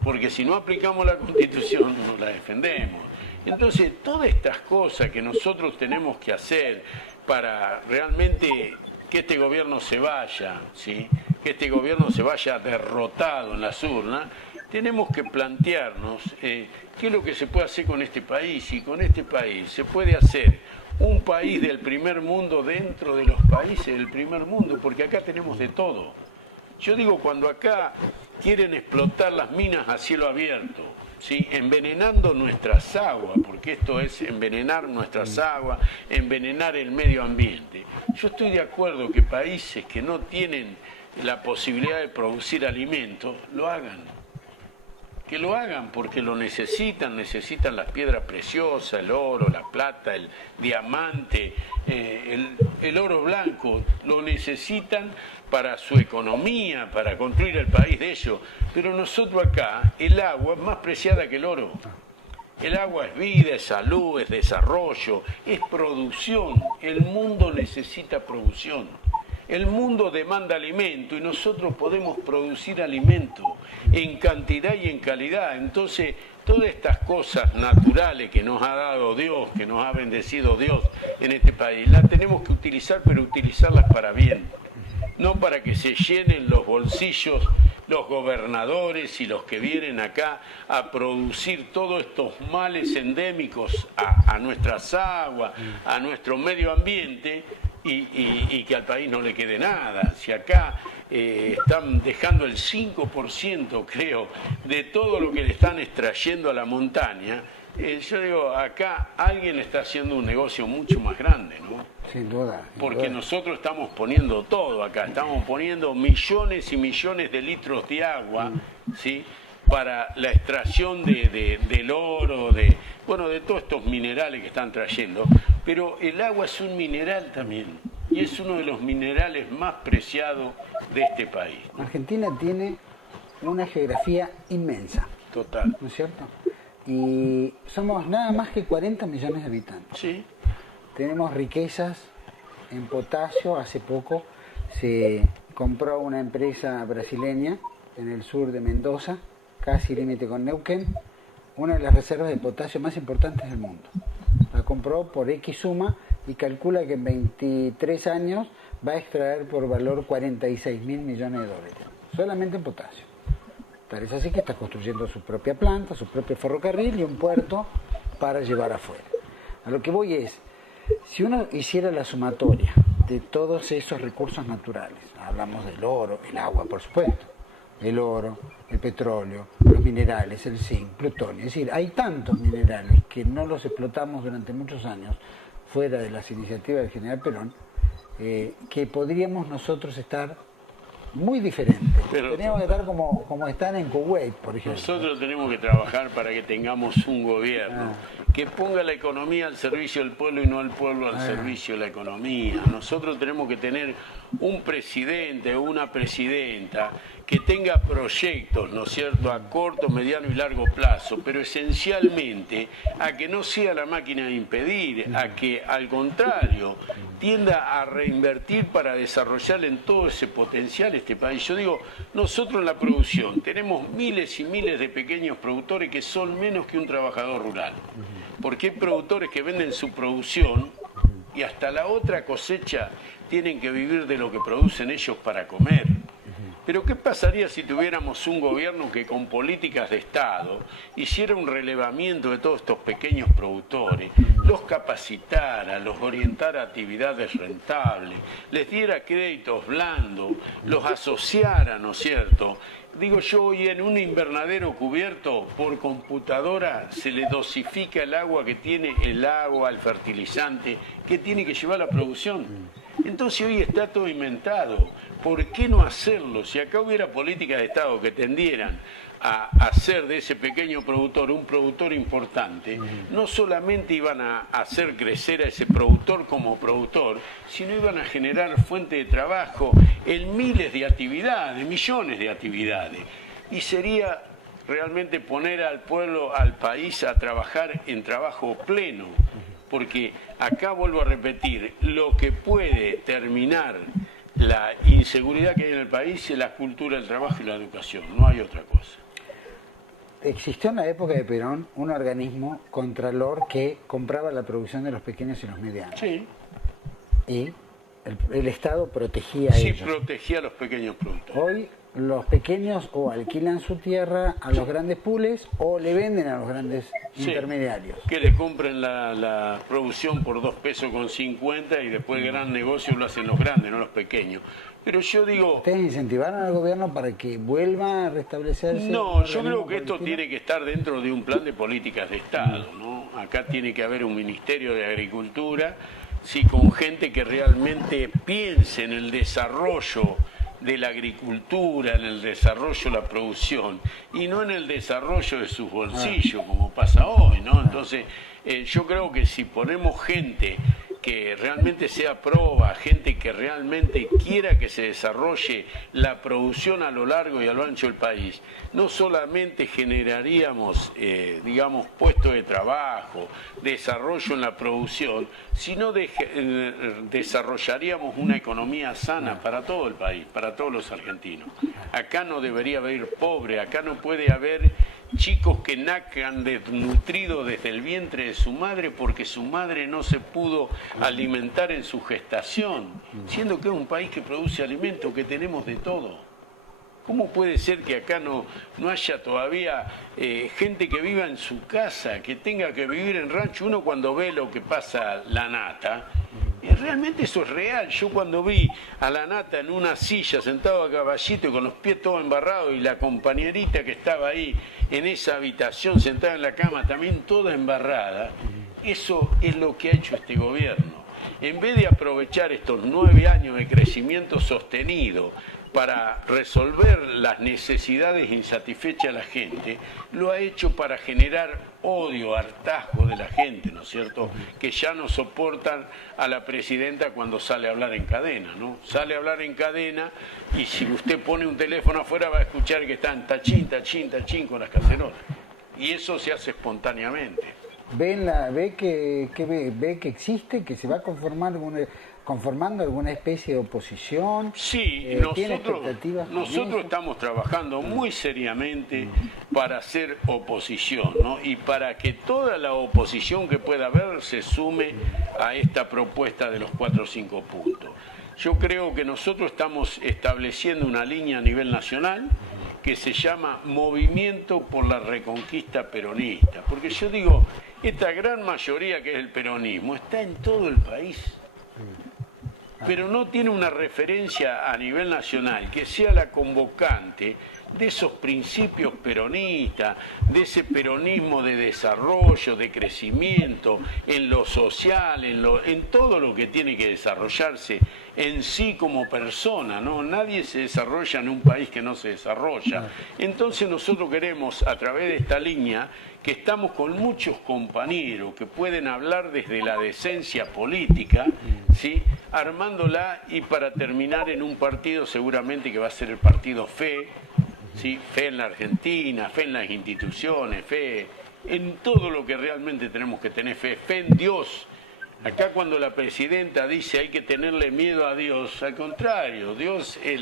Porque si no aplicamos la Constitución, no la defendemos. Entonces, todas estas cosas que nosotros tenemos que hacer para realmente que este gobierno se vaya, ¿sí? Que este gobierno se vaya derrotado en las urnas, tenemos que plantearnos qué es lo que se puede hacer con este país, y con este país se puede hacer un país del primer mundo dentro de los países del primer mundo, porque acá tenemos de todo. Yo digo, cuando acá quieren explotar las minas a cielo abierto, ¿sí? Envenenando nuestras aguas, porque esto es envenenar nuestras aguas, envenenar el medio ambiente. Yo estoy de acuerdo que países que no tienen la posibilidad de producir alimentos, lo hagan. Que lo hagan porque lo necesitan las piedras preciosas, el oro, la plata, el diamante, el oro blanco, lo necesitan para su economía, para construir el país de ellos. Pero nosotros acá, el agua es más preciada que el oro. El agua es vida, es salud, es desarrollo, es producción. El mundo necesita producción. El mundo demanda alimento y nosotros podemos producir alimento en cantidad y en calidad. Entonces, todas estas cosas naturales que nos ha dado Dios, que nos ha bendecido Dios en este país, las tenemos que utilizar, pero utilizarlas para bien. No para que se llenen los bolsillos los gobernadores y los que vienen acá a producir todos estos males endémicos a nuestras aguas, a nuestro medio ambiente, y que al país no le quede nada. Si acá están dejando el 5%, creo, de todo lo que le están extrayendo a la montaña, yo digo, acá alguien está haciendo un negocio mucho más grande, ¿no? Sin duda. Porque nosotros estamos poniendo todo acá, estamos poniendo millones y millones de litros de agua, ¿sí?, para la extracción del oro, de todos estos minerales que están trayendo. Pero el agua es un mineral también, y es uno de los minerales más preciados de este país. Argentina tiene una geografía inmensa. Total. ¿No es cierto? Y somos nada más que 40 millones de habitantes. Sí. Tenemos riquezas en potasio. Hace poco se compró una empresa brasileña en el sur de Mendoza, casi límite con Neuquén, una de las reservas de potasio más importantes del mundo. La compró por X suma y calcula que en 23 años va a extraer por valor 46.000 millones de dólares, solamente en potasio. Tal es así que está construyendo su propia planta, su propio ferrocarril y un puerto para llevar afuera. A lo que voy es, si uno hiciera la sumatoria de todos esos recursos naturales, hablamos del oro, el agua por supuesto, el oro, el petróleo, los minerales, el zinc, plutonio, es decir, hay tantos minerales que no los explotamos durante muchos años fuera de las iniciativas del general Perón, que podríamos nosotros estar muy diferentes. Teníamos que estar como están en Kuwait, por ejemplo. Nosotros tenemos que trabajar para que tengamos un gobierno que ponga la economía al servicio del pueblo y no el pueblo al servicio de la economía. Nosotros tenemos que tener un presidente o una presidenta que tenga proyectos, ¿no es cierto?, a corto, mediano y largo plazo, pero esencialmente a que no sea la máquina de impedir, a que al contrario tienda a reinvertir para desarrollar en todo ese potencial este país. Yo digo, nosotros en la producción tenemos miles y miles de pequeños productores que son menos que un trabajador rural, porque hay productores que venden su producción y hasta la otra cosecha tienen que vivir de lo que producen ellos para comer. Pero ¿qué pasaría si tuviéramos un gobierno que con políticas de Estado hiciera un relevamiento de todos estos pequeños productores, los capacitara, los orientara a actividades rentables, les diera créditos blandos, los asociara, ¿no es cierto? Digo yo, hoy en un invernadero cubierto por computadora se le dosifica el agua que tiene el agua, el fertilizante, que tiene que llevar la producción. Entonces hoy está todo inventado. ¿Por qué no hacerlo? Si acá hubiera políticas de Estado que tendieran a hacer de ese pequeño productor un productor importante, no solamente iban a hacer crecer a ese productor como productor, sino iban a generar fuente de trabajo en miles de actividades, millones de actividades. Y sería realmente poner al pueblo, al país, a trabajar en trabajo pleno. Porque acá vuelvo a repetir, lo que puede terminar la inseguridad que hay en el país es la cultura, el trabajo y la educación, no hay otra cosa. Existió en la época de Perón un organismo contralor que compraba la producción de los pequeños y los medianos. Sí. Y el Estado protegía a ellos. Sí, protegía a los pequeños productores. Hoy los pequeños o alquilan su tierra a los grandes pools o le venden a los grandes intermediarios. Que le compren la producción por 2,50 pesos y después el gran negocio lo hacen los grandes, no los pequeños. Pero yo digo... ¿Ustedes incentivaron al gobierno para que vuelva a restablecerse? No, yo creo que esto tiene que estar dentro de un plan de políticas de Estado, ¿no? Acá tiene que haber un Ministerio de Agricultura, sí, con gente que realmente piense en el desarrollo de la agricultura, en el desarrollo de la producción y no en el desarrollo de sus bolsillos como pasa hoy, ¿no? Entonces yo creo que si ponemos gente que realmente sea proba, gente que realmente quiera que se desarrolle la producción a lo largo y a lo ancho del país, no solamente generaríamos, digamos, puestos de trabajo, desarrollo en la producción, sino desarrollaríamos una economía sana para todo el país, para todos los argentinos. Acá no debería haber pobre, acá no puede haber chicos que nazcan desnutridos desde el vientre de su madre porque su madre no se pudo alimentar en su gestación, siendo que es un país que produce alimentos, que tenemos de todo. ¿Cómo puede ser que acá no haya todavía gente que viva en su casa, que tenga que vivir en rancho? Uno cuando ve lo que pasa La Nata, realmente eso es real. Yo cuando vi a La Nata en una silla, sentado a caballito y con los pies todos embarrados, y la compañerita que estaba ahí en esa habitación, sentada en la cama, también toda embarrada, eso es lo que ha hecho este gobierno. En vez de aprovechar estos 9 años de crecimiento sostenido para resolver las necesidades insatisfechas de la gente, lo ha hecho para generar odio, hartazgo de la gente, ¿no es cierto?, que ya no soportan a la presidenta cuando sale a hablar en cadena, ¿no? Sale a hablar en cadena y si usted pone un teléfono afuera va a escuchar que están tachín, tachín, tachín con las cacerolas. Y eso se hace espontáneamente. Ve que existe, que se va a conformando alguna especie de oposición. Sí, nosotros estamos trabajando muy seriamente para hacer oposición, ¿no? Y para que toda la oposición que pueda haber se sume a esta propuesta de los 4 o 5 puntos. Yo creo que nosotros estamos estableciendo una línea a nivel nacional que se llama Movimiento por la Reconquista Peronista, porque yo digo, esta gran mayoría que es el peronismo está en todo el país, pero no tiene una referencia a nivel nacional que sea la convocante de esos principios peronistas, de ese peronismo de desarrollo, de crecimiento, en lo social, en todo lo que tiene que desarrollarse en sí como persona, ¿no? Nadie se desarrolla en un país que no se desarrolla. Entonces nosotros queremos, a través de esta línea, que estamos con muchos compañeros que pueden hablar desde la decencia política, ¿sí?, armándola, y para terminar en un partido seguramente que va a ser el partido FE, ¿sí?, fe en la Argentina, fe en las instituciones, fe en todo lo que realmente tenemos que tener fe en Dios. Acá cuando la presidenta dice hay que tenerle miedo a Dios, al contrario, Dios es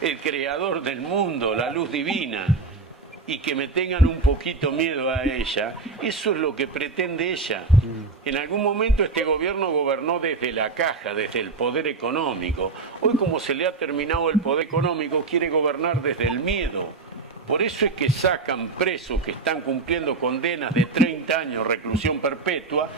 el creador del mundo, la luz divina, y que me tengan un poquito miedo a ella, eso es lo que pretende ella. En algún momento este gobierno gobernó desde la caja, desde el poder económico. Hoy, como se le ha terminado el poder económico, quiere gobernar desde el miedo. Por eso es que sacan presos que están cumpliendo condenas de 30 años, reclusión perpetua,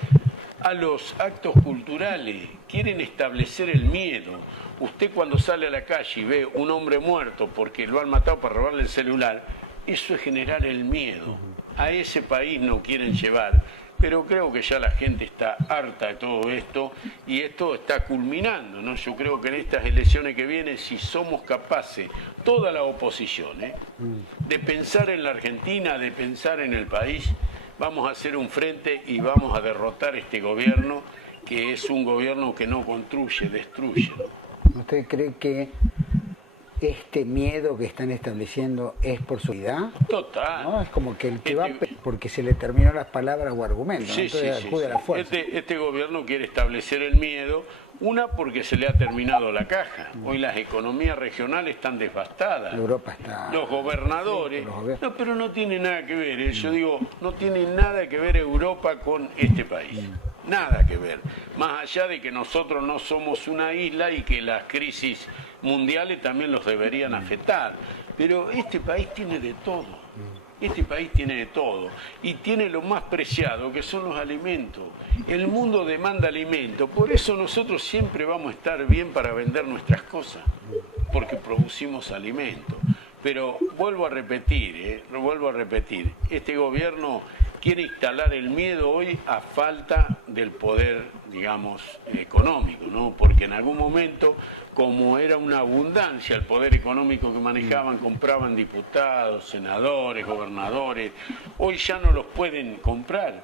a los actos culturales. Quieren establecer el miedo. Usted cuando sale a la calle y ve un hombre muerto porque lo han matado para robarle el celular, eso es generar el miedo. A ese país no quieren llevar, pero creo que ya la gente está harta de todo esto y esto está culminando, ¿no? Yo creo que en estas elecciones que vienen, si somos capaces, toda la oposición, de pensar en la Argentina, de pensar en el país, vamos a hacer un frente y vamos a derrotar este gobierno, que es un gobierno que no construye, destruye, ¿no? ¿Usted cree que este miedo que están estableciendo es por su vida? Total. ¿No? Es como que el que va porque se le terminó las palabras o argumentos, sí, ¿no? Entonces acude a la fuerza. Este gobierno quiere establecer el miedo, una porque se le ha terminado la caja. Hoy las economías regionales están devastadas. Europa está... Los gobernadores... No, pero no tiene nada que ver, yo digo, no tiene nada que ver Europa con este país. Nada que ver. Más allá de que nosotros no somos una isla y que las crisis mundiales también los deberían afectar. Pero este país tiene de todo. Este país tiene de todo. Y tiene lo más preciado, que son los alimentos. El mundo demanda alimentos. Por eso nosotros siempre vamos a estar bien para vender nuestras cosas. Porque producimos alimentos. Pero vuelvo a repetir, este gobierno quiere instalar el miedo hoy a falta del poder, digamos, económico, ¿no? Porque en algún momento, como era una abundancia el poder económico que manejaban, compraban diputados, senadores, gobernadores, hoy ya no los pueden comprar.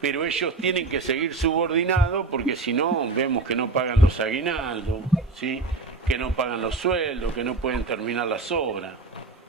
pero ellos tienen que seguir subordinados porque si no, vemos que no pagan los aguinaldos, ¿sí? Que no pagan los sueldos, que no pueden terminar las obras.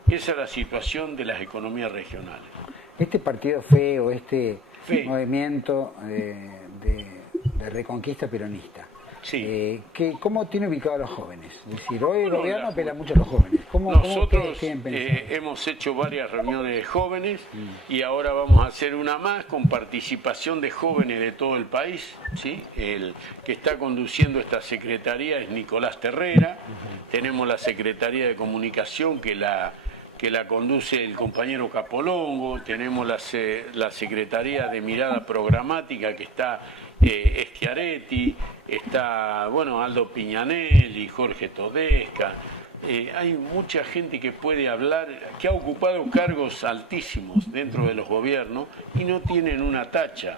Esa es la situación de las economías regionales. Este partido feo, este movimiento de reconquista peronista, sí. ¿Cómo tiene ubicado a los jóvenes? Es decir, hoy el gobierno apela mucho a los jóvenes. Nosotros hemos hecho varias reuniones de jóvenes y ahora vamos a hacer una más con participación de jóvenes de todo el país, ¿sí? El que está conduciendo esta secretaría es Nicolás Terrera. Tenemos la Secretaría de Comunicación que la conduce el compañero Capolongo. Tenemos la Secretaría de Mirada Programática que está Schiaretti, está Aldo Piñanelli, Jorge Todesca. Hay mucha gente que puede hablar, que ha ocupado cargos altísimos dentro de los gobiernos y no tienen una tacha.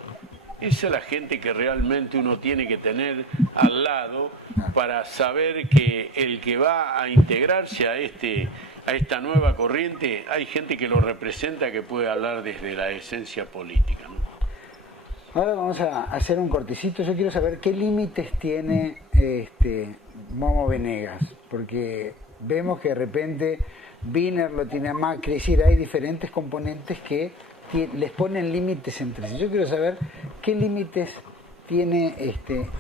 Esa es la gente que realmente uno tiene que tener al lado para saber que el que va a integrarse a esta nueva corriente, hay gente que lo representa, que puede hablar desde la esencia política, ¿no? Ahora vamos a hacer un cortecito. Yo quiero saber qué límites tiene Momo Venegas, porque vemos que de repente Wiener lo tiene a Macri, es decir, hay diferentes componentes que les ponen límites entre sí. Yo quiero saber qué límites tiene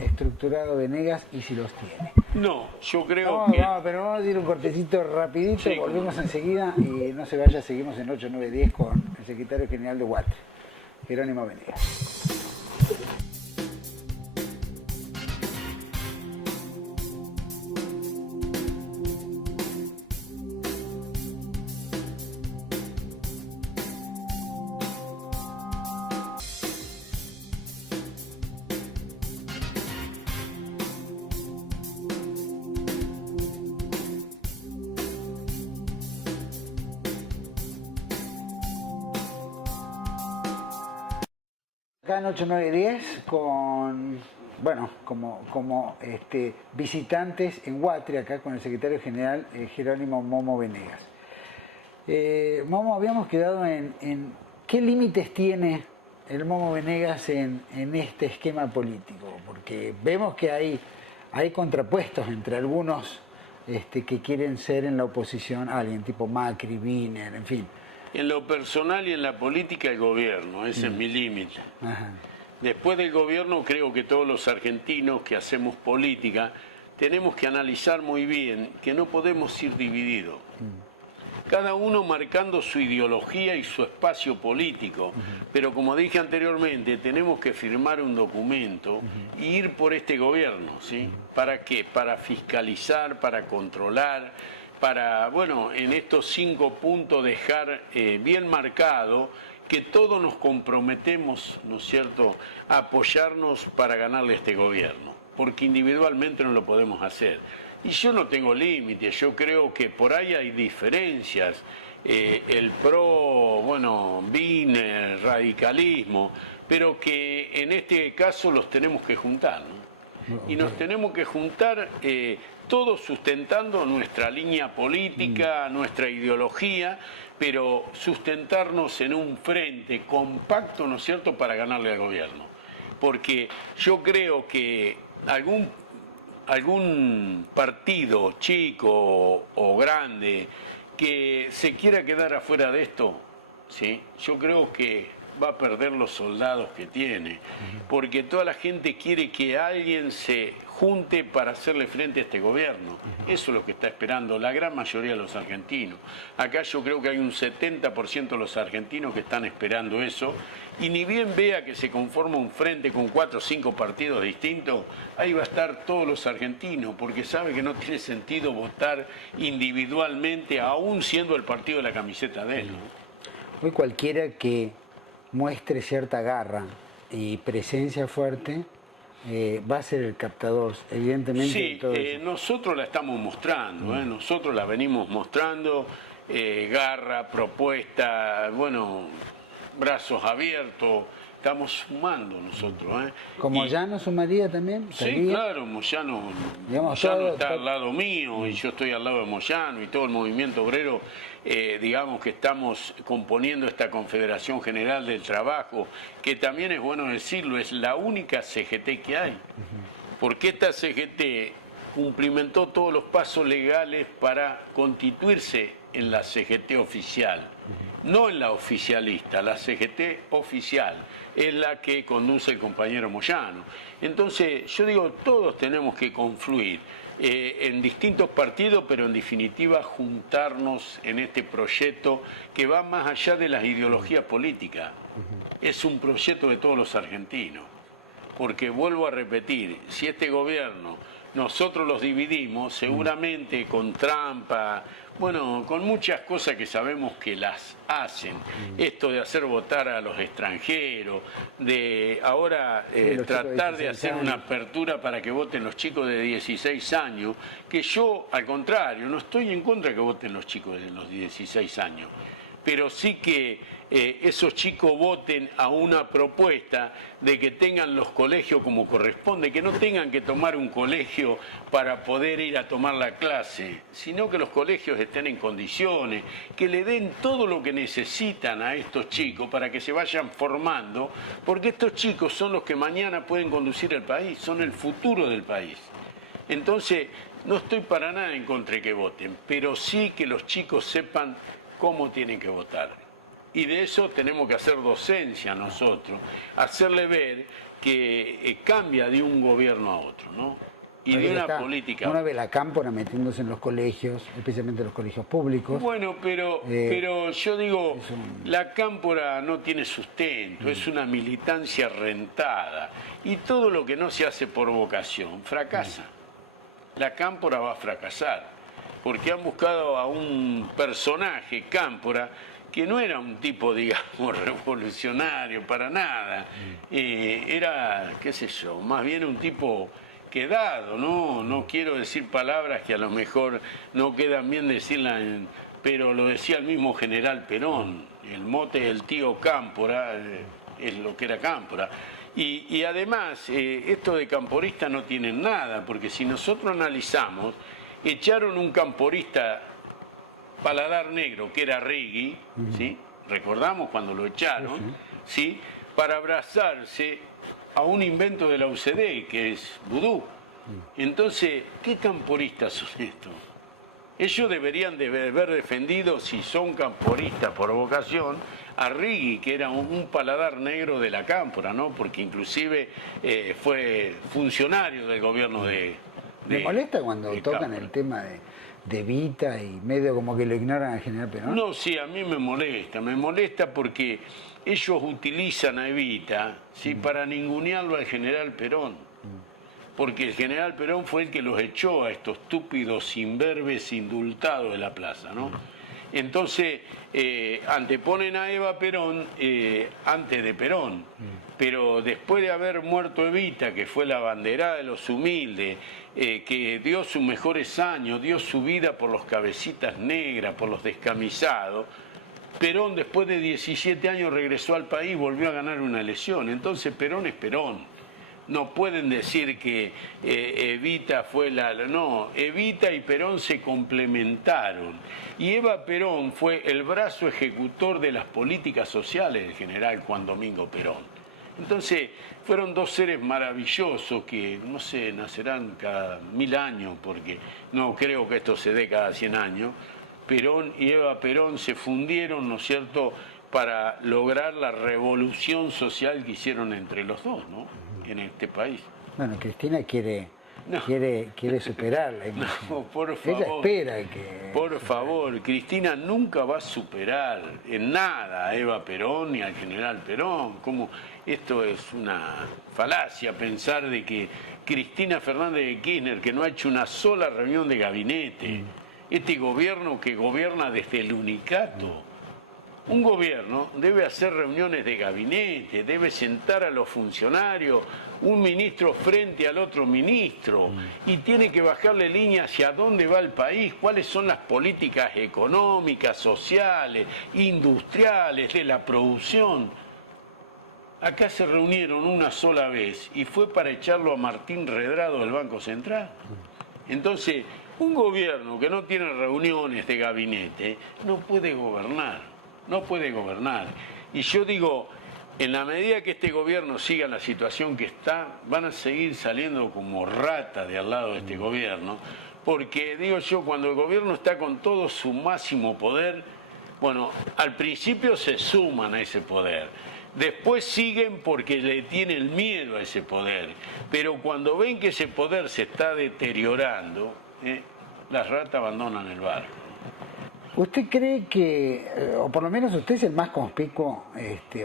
estructurado Venegas y si los tiene. No, yo creo que... No, pero vamos a ir un cortecito rapidito, sí, volvemos enseguida y no se vaya, seguimos en 8-9-10 con el secretario general de UATRE, Jerónimo Venegas. Acá en 8-9-10 con, como visitantes en UATRE, acá con el secretario general Jerónimo Momo Venegas. Momo, habíamos quedado en qué límites tiene el Momo Venegas en este esquema político, porque vemos que hay contrapuestos entre algunos que quieren ser en la oposición a alguien tipo Macri, Wiener, en fin. En lo personal y en la política, el gobierno, ese es mi límite. Después del gobierno, creo que todos los argentinos que hacemos política tenemos que analizar muy bien que no podemos ir divididos. Cada uno marcando su ideología y su espacio político. Pero como dije anteriormente, tenemos que firmar un documento y ir por este gobierno, ¿sí? ¿Para qué? Para fiscalizar, para controlar, para, en estos 5 puntos dejar bien marcado que todos nos comprometemos, ¿no es cierto?, a apoyarnos para ganarle a este gobierno, porque individualmente no lo podemos hacer. Y yo no tengo límites, yo creo que por ahí hay diferencias, el PRO, Wiener, radicalismo, pero que en este caso los tenemos que juntar, ¿no? Y nos tenemos que juntar todos sustentando nuestra línea política, nuestra ideología, pero sustentarnos en un frente compacto, ¿no es cierto?, para ganarle al gobierno. Porque yo creo que algún partido chico o grande que se quiera quedar afuera de esto, ¿sí?, yo creo que va a perder los soldados que tiene, porque toda la gente quiere que alguien se junte para hacerle frente a este gobierno. Eso es lo que está esperando la gran mayoría de los argentinos. Acá yo creo que hay un 70% de los argentinos que están esperando eso, y ni bien vea que se conforma un frente con 4 o 5 partidos distintos, ahí va a estar todos los argentinos, porque sabe que no tiene sentido votar individualmente, aún siendo el partido de la camiseta de él, ¿no? Hoy cualquiera que muestre cierta garra y presencia fuerte va a ser el captador, evidentemente. Sí, todo eso. nosotros la estamos mostrando, nosotros la venimos mostrando, garra, propuesta, brazos abiertos, estamos sumando nosotros. ¿Como Moyano sumaría también? Sí, ¿Sería? claro, Moyano, Digamos, Moyano todo, está todo. al lado mío y yo estoy al lado de Moyano y todo el movimiento obrero, digamos que estamos componiendo esta Confederación General del Trabajo, que también es bueno decirlo, es la única CGT que hay, porque esta CGT cumplimentó todos los pasos legales para constituirse en la CGT oficial, no en la oficialista, la CGT oficial es la que conduce el compañero Moyano. Entonces, yo digo, todos tenemos que confluir en distintos partidos, pero en definitiva juntarnos en este proyecto que va más allá de las ideologías políticas. Es un proyecto de todos los argentinos, porque vuelvo a repetir, si este gobierno nosotros los dividimos, seguramente con trampa, bueno, con muchas cosas que sabemos que las hacen. Esto de hacer votar a los extranjeros, de ahora tratar de hacer una apertura para que voten los chicos de 16 años, que yo, al contrario, no estoy en contra de que voten los chicos de los 16 años, pero sí que esos chicos voten a una propuesta de que tengan los colegios como corresponde, que no tengan que tomar un colegio para poder ir a tomar la clase, sino que los colegios estén en condiciones, que le den todo lo que necesitan a estos chicos para que se vayan formando, porque estos chicos son los que mañana pueden conducir el país, son el futuro del país. Entonces, no estoy para nada en contra de que voten, pero sí que los chicos sepan cómo tienen que votar. Y de eso tenemos que hacer docencia nosotros, hacerle ver que cambia de un gobierno a otro, ¿no? Y de una política. Uno ve la cámpora metiéndose en los colegios, especialmente en los colegios públicos. Bueno, pero yo digo, la cámpora no tiene sustento, es una militancia rentada. Y todo lo que no se hace por vocación fracasa. La cámpora va a fracasar, porque han buscado a un personaje, cámpora, que no era un tipo, digamos, revolucionario para nada, era, qué sé yo, más bien un tipo quedado, ¿no? No quiero decir palabras que a lo mejor no quedan bien decirlas, pero lo decía el mismo general Perón, el mote del tío Cámpora es lo que era Cámpora. Y además, esto de camporista no tienen nada, porque si nosotros analizamos, echaron un camporista paladar negro, que era Rigui, ¿sí? Recordamos cuando lo echaron, ¿sí? Para abrazarse a un invento de la UCD, que es vudú. Entonces, ¿qué camporistas son estos? Ellos deberían de haber defendido, si son camporistas por vocación, a Rigui, que era un paladar negro de la cámpora, ¿no? Porque inclusive fue funcionario del gobierno de ¿Me molesta cuando tocan cámpora. el tema de Evita y medio como que lo ignoran al general Perón? No, sí, a mí me molesta porque ellos utilizan a Evita, ¿sí? Para ningunearlo al general Perón, porque el general Perón fue el que los echó a estos estúpidos imberbes indultados de la plaza, ¿no? Entonces, anteponen a Eva Perón antes de Perón, pero después de haber muerto Evita, que fue la abanderada de los humildes, que dio sus mejores años, dio su vida por los cabecitas negras, por los descamisados, Perón después de 17 años regresó al país y volvió a ganar una elección. Entonces Perón es Perón. No pueden decir que Evita fue No, Evita y Perón se complementaron. Y Eva Perón fue el brazo ejecutor de las políticas sociales del general Juan Domingo Perón. Entonces, fueron dos seres maravillosos que, no sé, nacerán cada 1000 años, porque no creo que esto se dé cada 100 años. Perón y Eva Perón se fundieron, ¿no es cierto?, para lograr la revolución social que hicieron entre los dos, ¿no?, en este país. Bueno, Cristina quiere superarla. No, por favor. Ella espera que... Por favor, Cristina nunca va a superar en nada a Eva Perón ni al general Perón. Como esto es una falacia pensar de que Cristina Fernández de Kirchner, que no ha hecho una sola reunión de gabinete, este gobierno que gobierna desde el unicato. Un gobierno debe hacer reuniones de gabinete, debe sentar a los funcionarios, un ministro frente al otro ministro, y tiene que bajarle línea hacia dónde va el país, cuáles son las políticas económicas, sociales, industriales, de la producción. acá se reunieron una sola vez y fue para echarlo a Martín Redrado del Banco Central. Entonces, un gobierno que no tiene reuniones de gabinete no puede gobernar, no puede gobernar. Y yo digo, en la medida que este gobierno siga la situación que está, van a seguir saliendo como ratas de al lado de este gobierno, porque digo yo, cuando el gobierno está con todo su máximo poder, bueno, al principio se suman a ese poder, después siguen porque le tienen miedo a ese poder, pero cuando ven que ese poder se está deteriorando, las ratas abandonan el barco. ¿Usted cree que, o por lo menos usted es el más conspicuo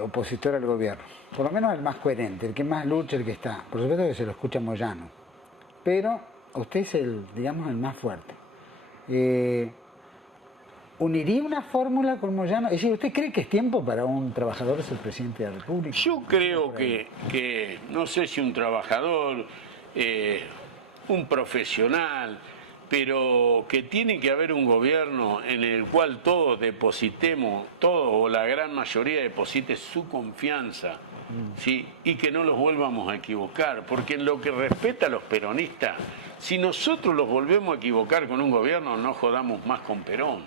opositor al gobierno, por lo menos el más coherente, el que más lucha, el que está? Por supuesto que se lo escucha Moyano, pero usted es digamos, el más fuerte. ¿Uniría una fórmula con Moyano? Es decir, ¿usted cree que es tiempo para un trabajador ser presidente de la República? Yo creo que no sé si un trabajador, un profesional, pero que tiene que haber un gobierno en el cual todos depositemos, todos o la gran mayoría deposite su confianza, ¿sí? Y que no los volvamos a equivocar, porque en lo que respecta a los peronistas, si nosotros los volvemos a equivocar con un gobierno, no jodamos más con Perón.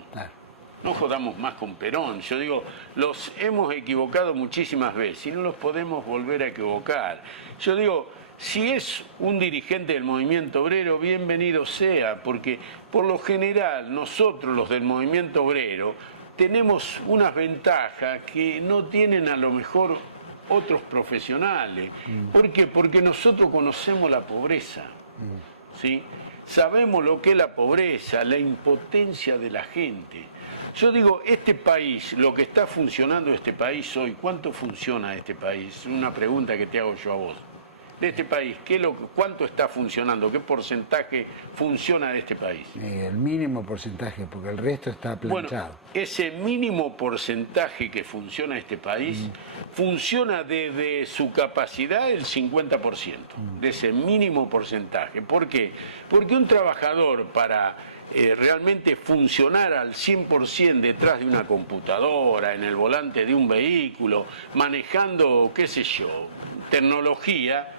No jodamos más con Perón. Yo digo, los hemos equivocado muchísimas veces y no los podemos volver a equivocar. Yo digo, si es un dirigente del movimiento obrero, bienvenido sea, porque por lo general nosotros los del movimiento obrero tenemos unas ventajas que no tienen a lo mejor otros profesionales. ¿Por qué? Porque nosotros conocemos la pobreza, ¿sí? Sabemos lo que es la pobreza, la impotencia de la gente. Yo digo, este país, lo que está funcionando este país hoy, ¿cuánto funciona este país? Una pregunta que te hago yo a vos. De este país, ¿cuánto está funcionando? ¿Qué porcentaje funciona de este país? El mínimo porcentaje, porque el resto está planchado. Bueno, ese mínimo porcentaje que funciona este país, funciona desde su capacidad el 50%, de ese mínimo porcentaje. ¿Por qué? Porque un trabajador para realmente funcionar al 100% detrás de una computadora, en el volante de un vehículo, manejando, qué sé yo, tecnología,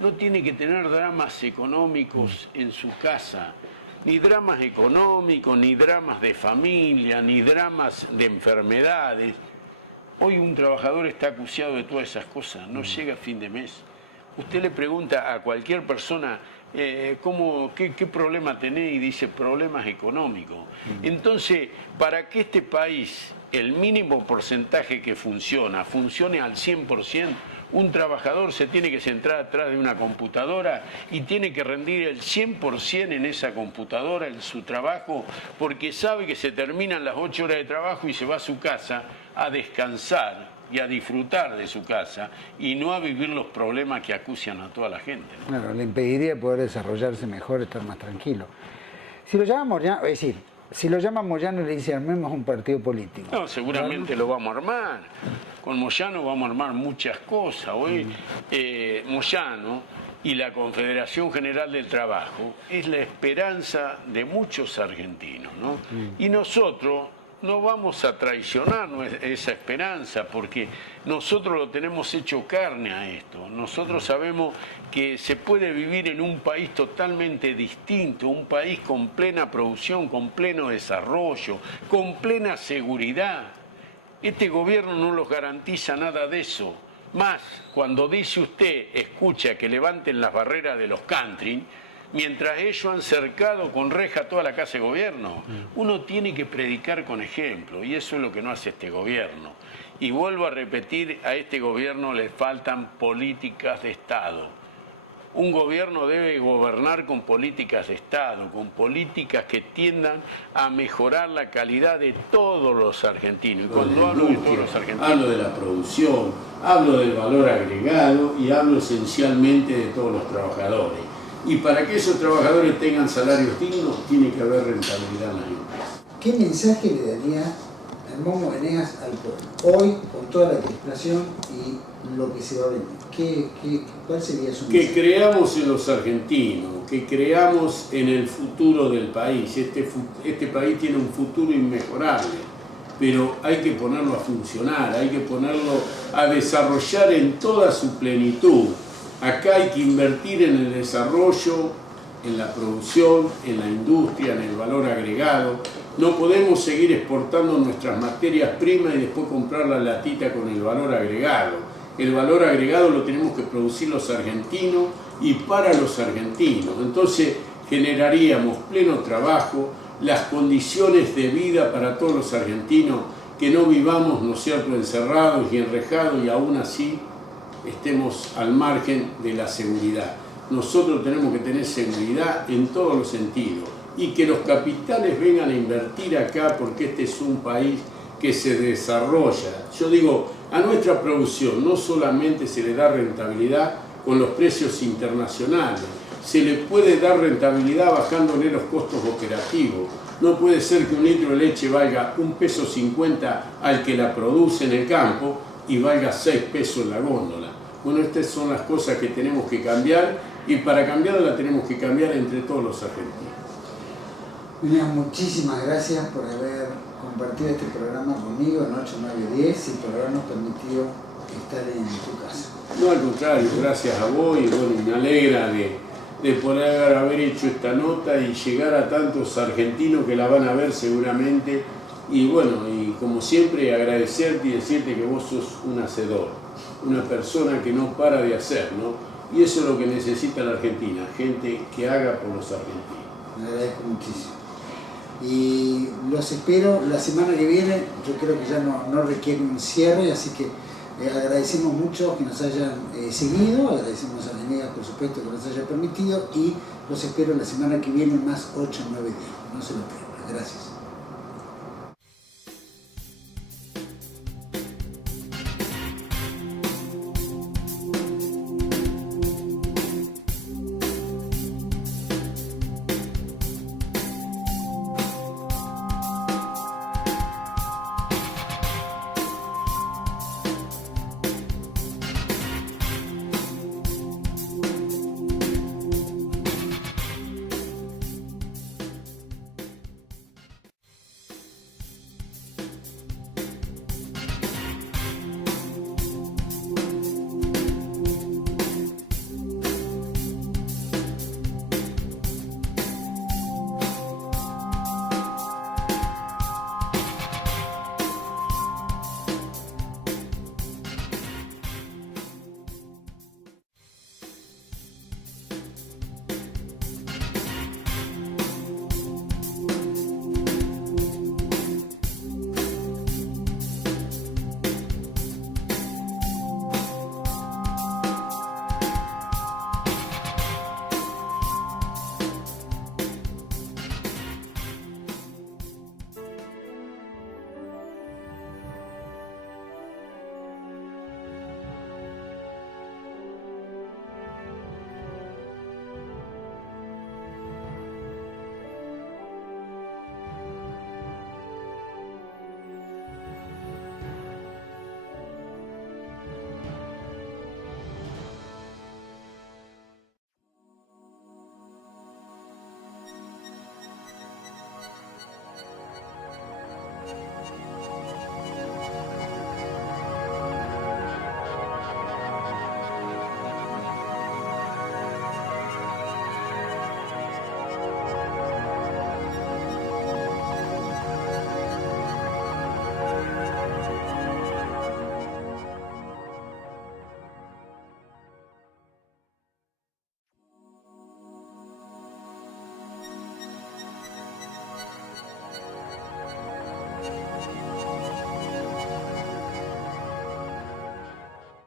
no tiene que tener dramas económicos en su casa, ni dramas económicos, ni dramas de familia, ni dramas de enfermedades. Hoy un trabajador está acuciado de todas esas cosas, no llega a fin de mes. Usted le pregunta a cualquier persona, ¿qué problema tenés? Y dice, problemas económicos. Entonces, para que este país, el mínimo porcentaje que funcione al 100%, un trabajador se tiene que centrar atrás de una computadora y tiene que rendir el 100% en esa computadora, en su trabajo, porque sabe que se terminan las 8 horas de trabajo y se va a su casa a descansar y a disfrutar de su casa y no a vivir los problemas que acucian a toda la gente, ¿no? Claro, le impediría poder desarrollarse mejor, estar más tranquilo. Si lo llama Moyano, es decir, si lo llama Moyano y le dice armemos un partido político. No, seguramente lo vamos a armar. Con Moyano vamos a armar muchas cosas. Hoy Moyano y la Confederación General del Trabajo es la esperanza de muchos argentinos, ¿no? Y nosotros no vamos a traicionar esa esperanza porque nosotros lo tenemos hecho carne a esto. Nosotros sabemos que se puede vivir en un país totalmente distinto, un país con plena producción, con pleno desarrollo, con plena seguridad. Este gobierno no los garantiza nada de eso. Más, cuando dice usted, escucha que levanten las barreras de los country, mientras ellos han cercado con reja toda la casa de gobierno, uno tiene que predicar con ejemplo, y eso es lo que no hace este gobierno. Y vuelvo a repetir, a este gobierno le faltan políticas de Estado. Un gobierno debe gobernar con políticas de Estado, con políticas que tiendan a mejorar la calidad de todos los argentinos. Y cuando hablo de todos los argentinos, hablo de la producción, hablo del valor agregado y hablo esencialmente de todos los trabajadores. Y para que esos trabajadores tengan salarios dignos, tiene que haber rentabilidad en las empresas. ¿Qué mensaje le daría Momo Venegas al pueblo hoy con toda la inflación y lo que se va a venir? ¿Cuál sería su mensaje? Que creamos en los argentinos, que creamos en el futuro del país. Este país tiene un futuro inmejorable. pero hay que ponerlo a funcionar, hay que ponerlo a desarrollar en toda su plenitud. Acá hay que invertir en el desarrollo, en la producción, en la industria, en el valor agregado. No podemos seguir exportando nuestras materias primas y después comprar la latita con el valor agregado. El valor agregado lo tenemos que producir los argentinos y para los argentinos. Entonces generaríamos pleno trabajo, las condiciones de vida para todos los argentinos, que no vivamos, ¿no es cierto?, encerrados y enrejados y aún así estemos al margen de la seguridad. Nosotros tenemos que tener seguridad en todos los sentidos y que los capitales vengan a invertir acá porque este es un país que se desarrolla. Yo digo, a nuestra producción no solamente se le da rentabilidad con los precios internacionales, se le puede dar rentabilidad bajándole los costos operativos. No puede ser que un litro de leche valga $1,50 al que la produce en el campo y valga 6 pesos en la góndola. Bueno, estas son las cosas que tenemos que cambiar y para cambiarlas la tenemos que cambiar entre todos los argentinos. William, muchísimas gracias por haber compartido este programa conmigo en 8, 9, 10 y por habernos permitido estar en tu casa. No, al contrario, gracias a vos y bueno, me alegra de poder haber hecho esta nota y llegar a tantos argentinos que la van a ver seguramente. Y bueno, y como siempre agradecerte y decirte que vos sos un hacedor, una persona que no para de hacer, ¿no? Y eso es lo que necesita la Argentina, gente que haga por los argentinos. Me agradezco muchísimo. Y los espero la semana que viene. Yo creo que ya no requiere un cierre, así que agradecemos mucho que nos hayan seguido, agradecemos a Venegas, por supuesto, que nos haya permitido, y los espero la semana que viene más 8, 9 días. No se lo pierdan. Gracias.